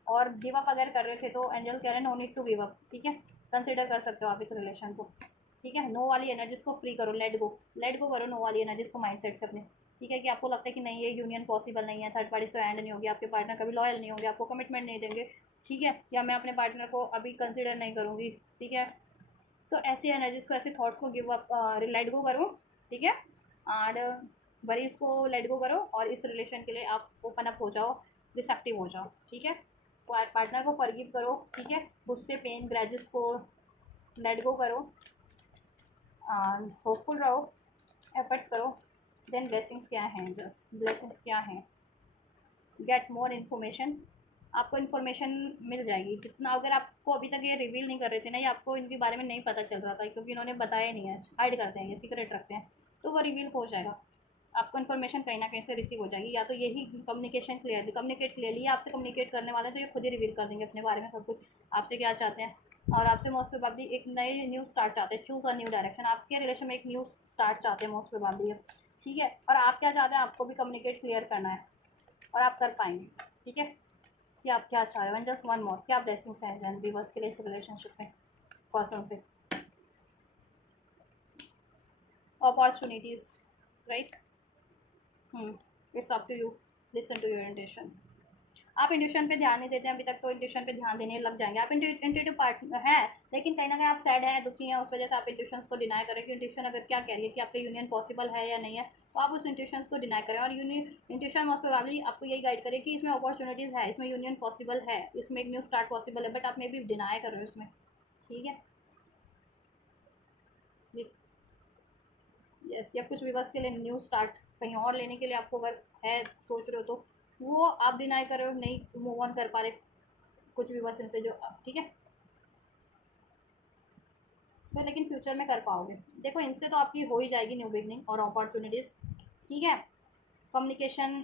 और गिव अप अगर कर रहे थे तो एंजल कह रहे हैं no need to give up, ठीक है। कंसिडर कर सकते हो आप इस रिलेशन को, ठीक है। नो वाली एनर्जीज को फ्री करो, लेट गो करो नो वाली एनर्जीज को माइंड सेट से अपने, ठीक है। कि आपको लगता है कि नहीं, ये यूनियन पॉसिबल नहीं है, थर्ड पार्टीज तो एंड नहीं होगी, आपके पार्टनर कभी लॉयल नहीं होंगे, आपको कमिटमेंट नहीं देंगे, ठीक है। या मैं अपने पार्टनर को अभी कंसिडर नहीं करूँगी, ठीक है। तो ऐसी एनर्जीज को, ऐसे थॉट्स को गिव अप, लेट गो करो, ठीक है। एंड वरीज को लेट गो करो, और इस रिलेशन के लिए आप ओपन अप हो जाओ, रिसेप्टिव हो जाओ, ठीक है। पार्टनर को फॉरगिव करो, ठीक है। गुस्से, पेन, ग्रजेस को लेट गो करो, होपफुल रहो, एफर्ट्स करो। देन ब्लेसिंग्स क्या हैं, जस्ट ब्लेसिंग्स क्या हैं, गेट मोर इन्फॉर्मेशन। आपको इन्फॉर्मेशन मिल जाएगी जितना, अगर आपको अभी तक ये रिवील नहीं कर रहे थे ना, या आपको इनके बारे में नहीं पता चल रहा था क्योंकि इन्होंने बताया नहीं है, हाइड करते हैं, ये सीक्रेट रखते हैं, तो वो रिवील हो जाएगा। आपको इन्फॉर्मेशन कहीं ना कहीं से रिसीव हो जाएगी, या तो यही कम्युनिकेशन क्लियरली, कम्युनिकेट क्लियरली, आपसे कम्युनिकेट करने वाले हैं तो ये खुद ही रिवील कर देंगे अपने बारे में सब कुछ, आपसे क्या चाहते हैं। और आपसे मोस्ट प्रोबेबली एक नए न्यू स्टार्ट चाहते हैं, चूज़ अ न्यू डायरेक्शन, आपके रिलेशन में एक न्यू स्टार्ट चाहते हैं मोस्ट प्रोबेबली, ठीक है। और आप क्या चाहते हैं, आपको भी कम्युनिकेट क्लियर करना है, और आप कर पाएंगे, ठीक है। कि आप क्या चाह रहे हो। एंड जस्ट वन मोर, क्या ब्लेसिंग्स हैं जैन वीवर्स के लिए इस रिलेशनशिप में पर्सन से, opportunities, right. It's up to you, listen to your intuition. आप इंट्यूशन पे ध्यान नहीं देते हैं अभी तक, तो इंट्यूशन पे ध्यान देने लग जाएंगे। आप इंट्यूटिव पार्ट है, लेकिन कहीं ना कहीं आप सैड हैं, दुखी हैं, उस वजह से आप इंट्यूशन को डिनाई करें कि इंट्यूशन अगर क्या कह रही है कि आपका यूनियन पॉसिबल है या नहीं है, तो आप उस इंट्यूशन को डिनाई करें। और इंट्यूशन मोस्ट प्रोबेबली आपको यही गाइड करे कि इसमें अपॉर्चुनिटीज़ है, इसमें यूनियन पॉसिबल है, इसमें एक न्यू स्टार्ट पॉसिबल है, बट आप मे भी डिनाई कर रहे हो इसमें, ठीक है। यस, या कुछ भी बस के लिए न्यू स्टार्ट कहीं और लेने के लिए आपको अगर है, सोच रहे हो, तो वो आप डिनाई कर रहे हो, नहीं मूव ऑन कर पा रहे कुछ भी बस इनसे, जो ठीक है। तो लेकिन फ्यूचर में कर पाओगे, देखो इनसे तो आपकी हो ही जाएगी न्यू बिगनिंग और अपॉर्चुनिटीज़, ठीक है। कम्युनिकेशन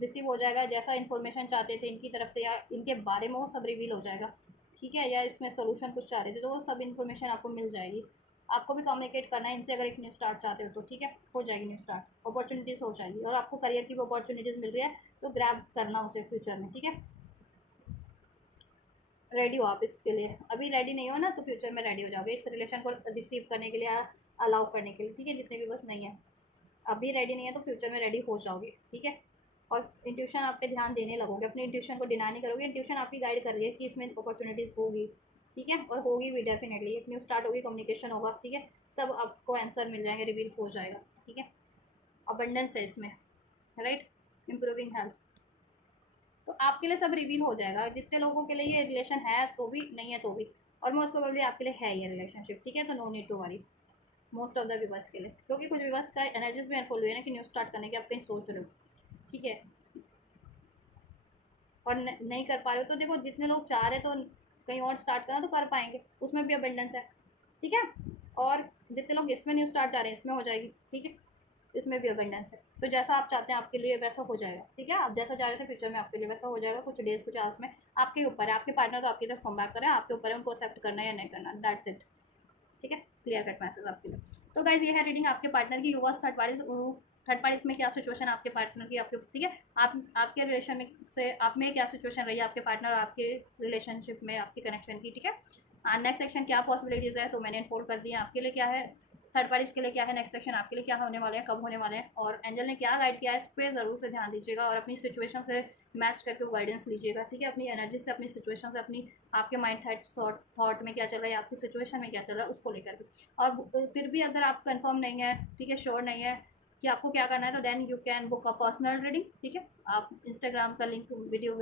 रिसीव हो जाएगा, जैसा इन्फॉर्मेशन चाहते थे इनकी तरफ से या इनके बारे में, वो सब रिवील हो जाएगा, ठीक है। या इसमें सोल्यूशन कुछ चाह रहे थे तो वो सब इन्फॉर्मेशन आपको मिल जाएगी। आपको भी कम्युनिकेट करना है इनसे, अगर एक न्यू स्टार्ट चाहते हो तो, ठीक है, हो जाएगी न्यू स्टार्ट, अपॉर्चुनिटीज़ हो जाएगी, और आपको करियर की भी अपॉर्चुनिटीज़ मिल रही है, तो ग्रैब करना उसे फ्यूचर में, ठीक है। रेडी हो आप इसके लिए, अभी रेडी नहीं हो ना, तो फ्यूचर में रेडी हो जाओगे इस रिलेशन को रिसीव करने के लिए, अलाउ करने के लिए, ठीक है। जितने भी बस नहीं है, अभी रेडी नहीं है तो फ्यूचर में रेडी हो जाओगे, ठीक है। और इंट्यूशन आप पे ध्यान देने लगोगे, अपने इंट्यूशन को डिनाई नहीं करोगे, इंट्यूशन आपकी गाइड कर रही है कि इसमें अपॉर्चुनिटीज़ होगी, ठीक है। और होगी भी डेफिनेटली, एक न्यू स्टार्ट होगी, कम्युनिकेशन होगा, ठीक है। सब आपको आंसर मिल जाएंगे, रिवील हो जाएगा, ठीक है। अबंडेंस है इसमें, राइट। इम्प्रूविंग हेल्थ, तो आपके लिए सब रिवील हो जाएगा, जितने लोगों के लिए ये रिलेशन है तो भी, नहीं है तो भी, और मोस्ट प्रोबेबली आपके लिए है ये रिलेशनशिप, ठीक है। तो no need to worry most of the viewers के लिए, क्योंकि कुछ व्यूवर्स का एनर्जीज भी अनफुल हुई है ना कि न्यू स्टार्ट करने की आप कहीं सोच रहे हो, ठीक है। और नहीं कर पा रहे हो तो देखो, जितने लोग चाह रहे तो कहीं और स्टार्ट करना तो कर पाएंगे, उसमें भी अबंडेंस है, ठीक है। और जितने लोग इसमें न्यू स्टार्ट चाह रहे हैं इसमें हो जाएगी, ठीक है। इसमें भी अबंडेंस है, तो जैसा आप चाहते हैं आपके लिए वैसा हो जाएगा, ठीक है। आप जैसा चाह रहे थे फ्यूचर में आपके लिए वैसा हो जाएगा, कुछ डेज कुछ आवर्स में, आपके ऊपर है। आपके पार्टनर तो आपकी तरफ कम बैक करें, आपके ऊपर है उनको एक्सेप्ट करना है या नहीं करना, दैट्स इट, ठीक है। क्लियर कट मैसेज आपके लिए। तो गाइज ये है रीडिंग आपके पार्टनर की, युवा थर्ड पार्टी में क्या सिचुएशन आपके पार्टनर की, आपके, ठीक है। आप आपके रिलेशन में से आप में क्या सिचुएशन रही है आपके पार्टनर और आपके रिलेशनशिप में, आपकी कनेक्शन की, ठीक है। नेक्स्ट सेक्शन क्या पॉसिबिलिटीज़ है तो मैंने इन्फोर्ड कर दिया, आपके लिए क्या है, थर्ड पार्टीज के लिए क्या है, नेक्स्ट सेक्शन आपके लिए क्या होने वाले हैं, कब होने वाले हैं, और एंजल ने क्या गाइड किया है इस पर ज़रूर से ध्यान दीजिएगा, और अपनी सिचुएशन से मैच करके वो गाइडेंस लीजिएगा, ठीक है। अपनी एनर्जी से, अपनी सिचुएशन से, अपनी आपके माइंड थॉट में क्या चल रहा है, आपकी सिचुएशन में क्या चल रहा है, उसको लेकर भी। और फिर भी अगर आप कंफर्म नहीं है, ठीक है, श्योर नहीं है कि आपको क्या करना है, तो then you can book a personal reading, ठीक है। आप इंस्टाग्राम का लिंक वीडियो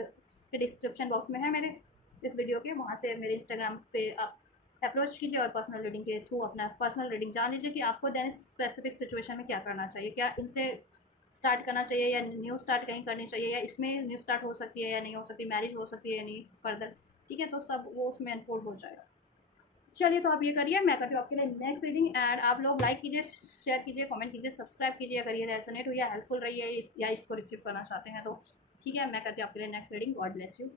के डिस्क्रिप्शन बॉक्स में है मेरे इस वीडियो के, वहाँ से मेरे इंस्टाग्राम पे आप अप्रोच कीजिए और पर्सनल रीडिंग के थ्रू अपना पर्सनल रीडिंग जान लीजिए कि आपको देन स्पेसिफिक सिचुएशन में क्या करना चाहिए, क्या इनसे स्टार्ट करना चाहिए या न्यू स्टार्ट कहीं करनी चाहिए, या इसमें न्यू स्टार्ट हो सकती है या नहीं हो सकती, मैरिज हो सकती है या नहीं फर्दर, ठीक है, तो सब वो उसमें अनफोल्ड हो जाएगा। चलिए, तो आप ये करिए, मैं करती हूँ आपके लिए नेक्स्ट रीडिंग। एंड आप लोग लाइक कीजिए, शेयर कीजिए, कमेंट कीजिए, सब्सक्राइब कीजिए अगर ये रेजोनेट हुई या हेल्पफुल रही है या इसको रिसीव करना चाहते हैं तो। ठीक है, मैं करती हूँ आपके लिए next reading. God bless you.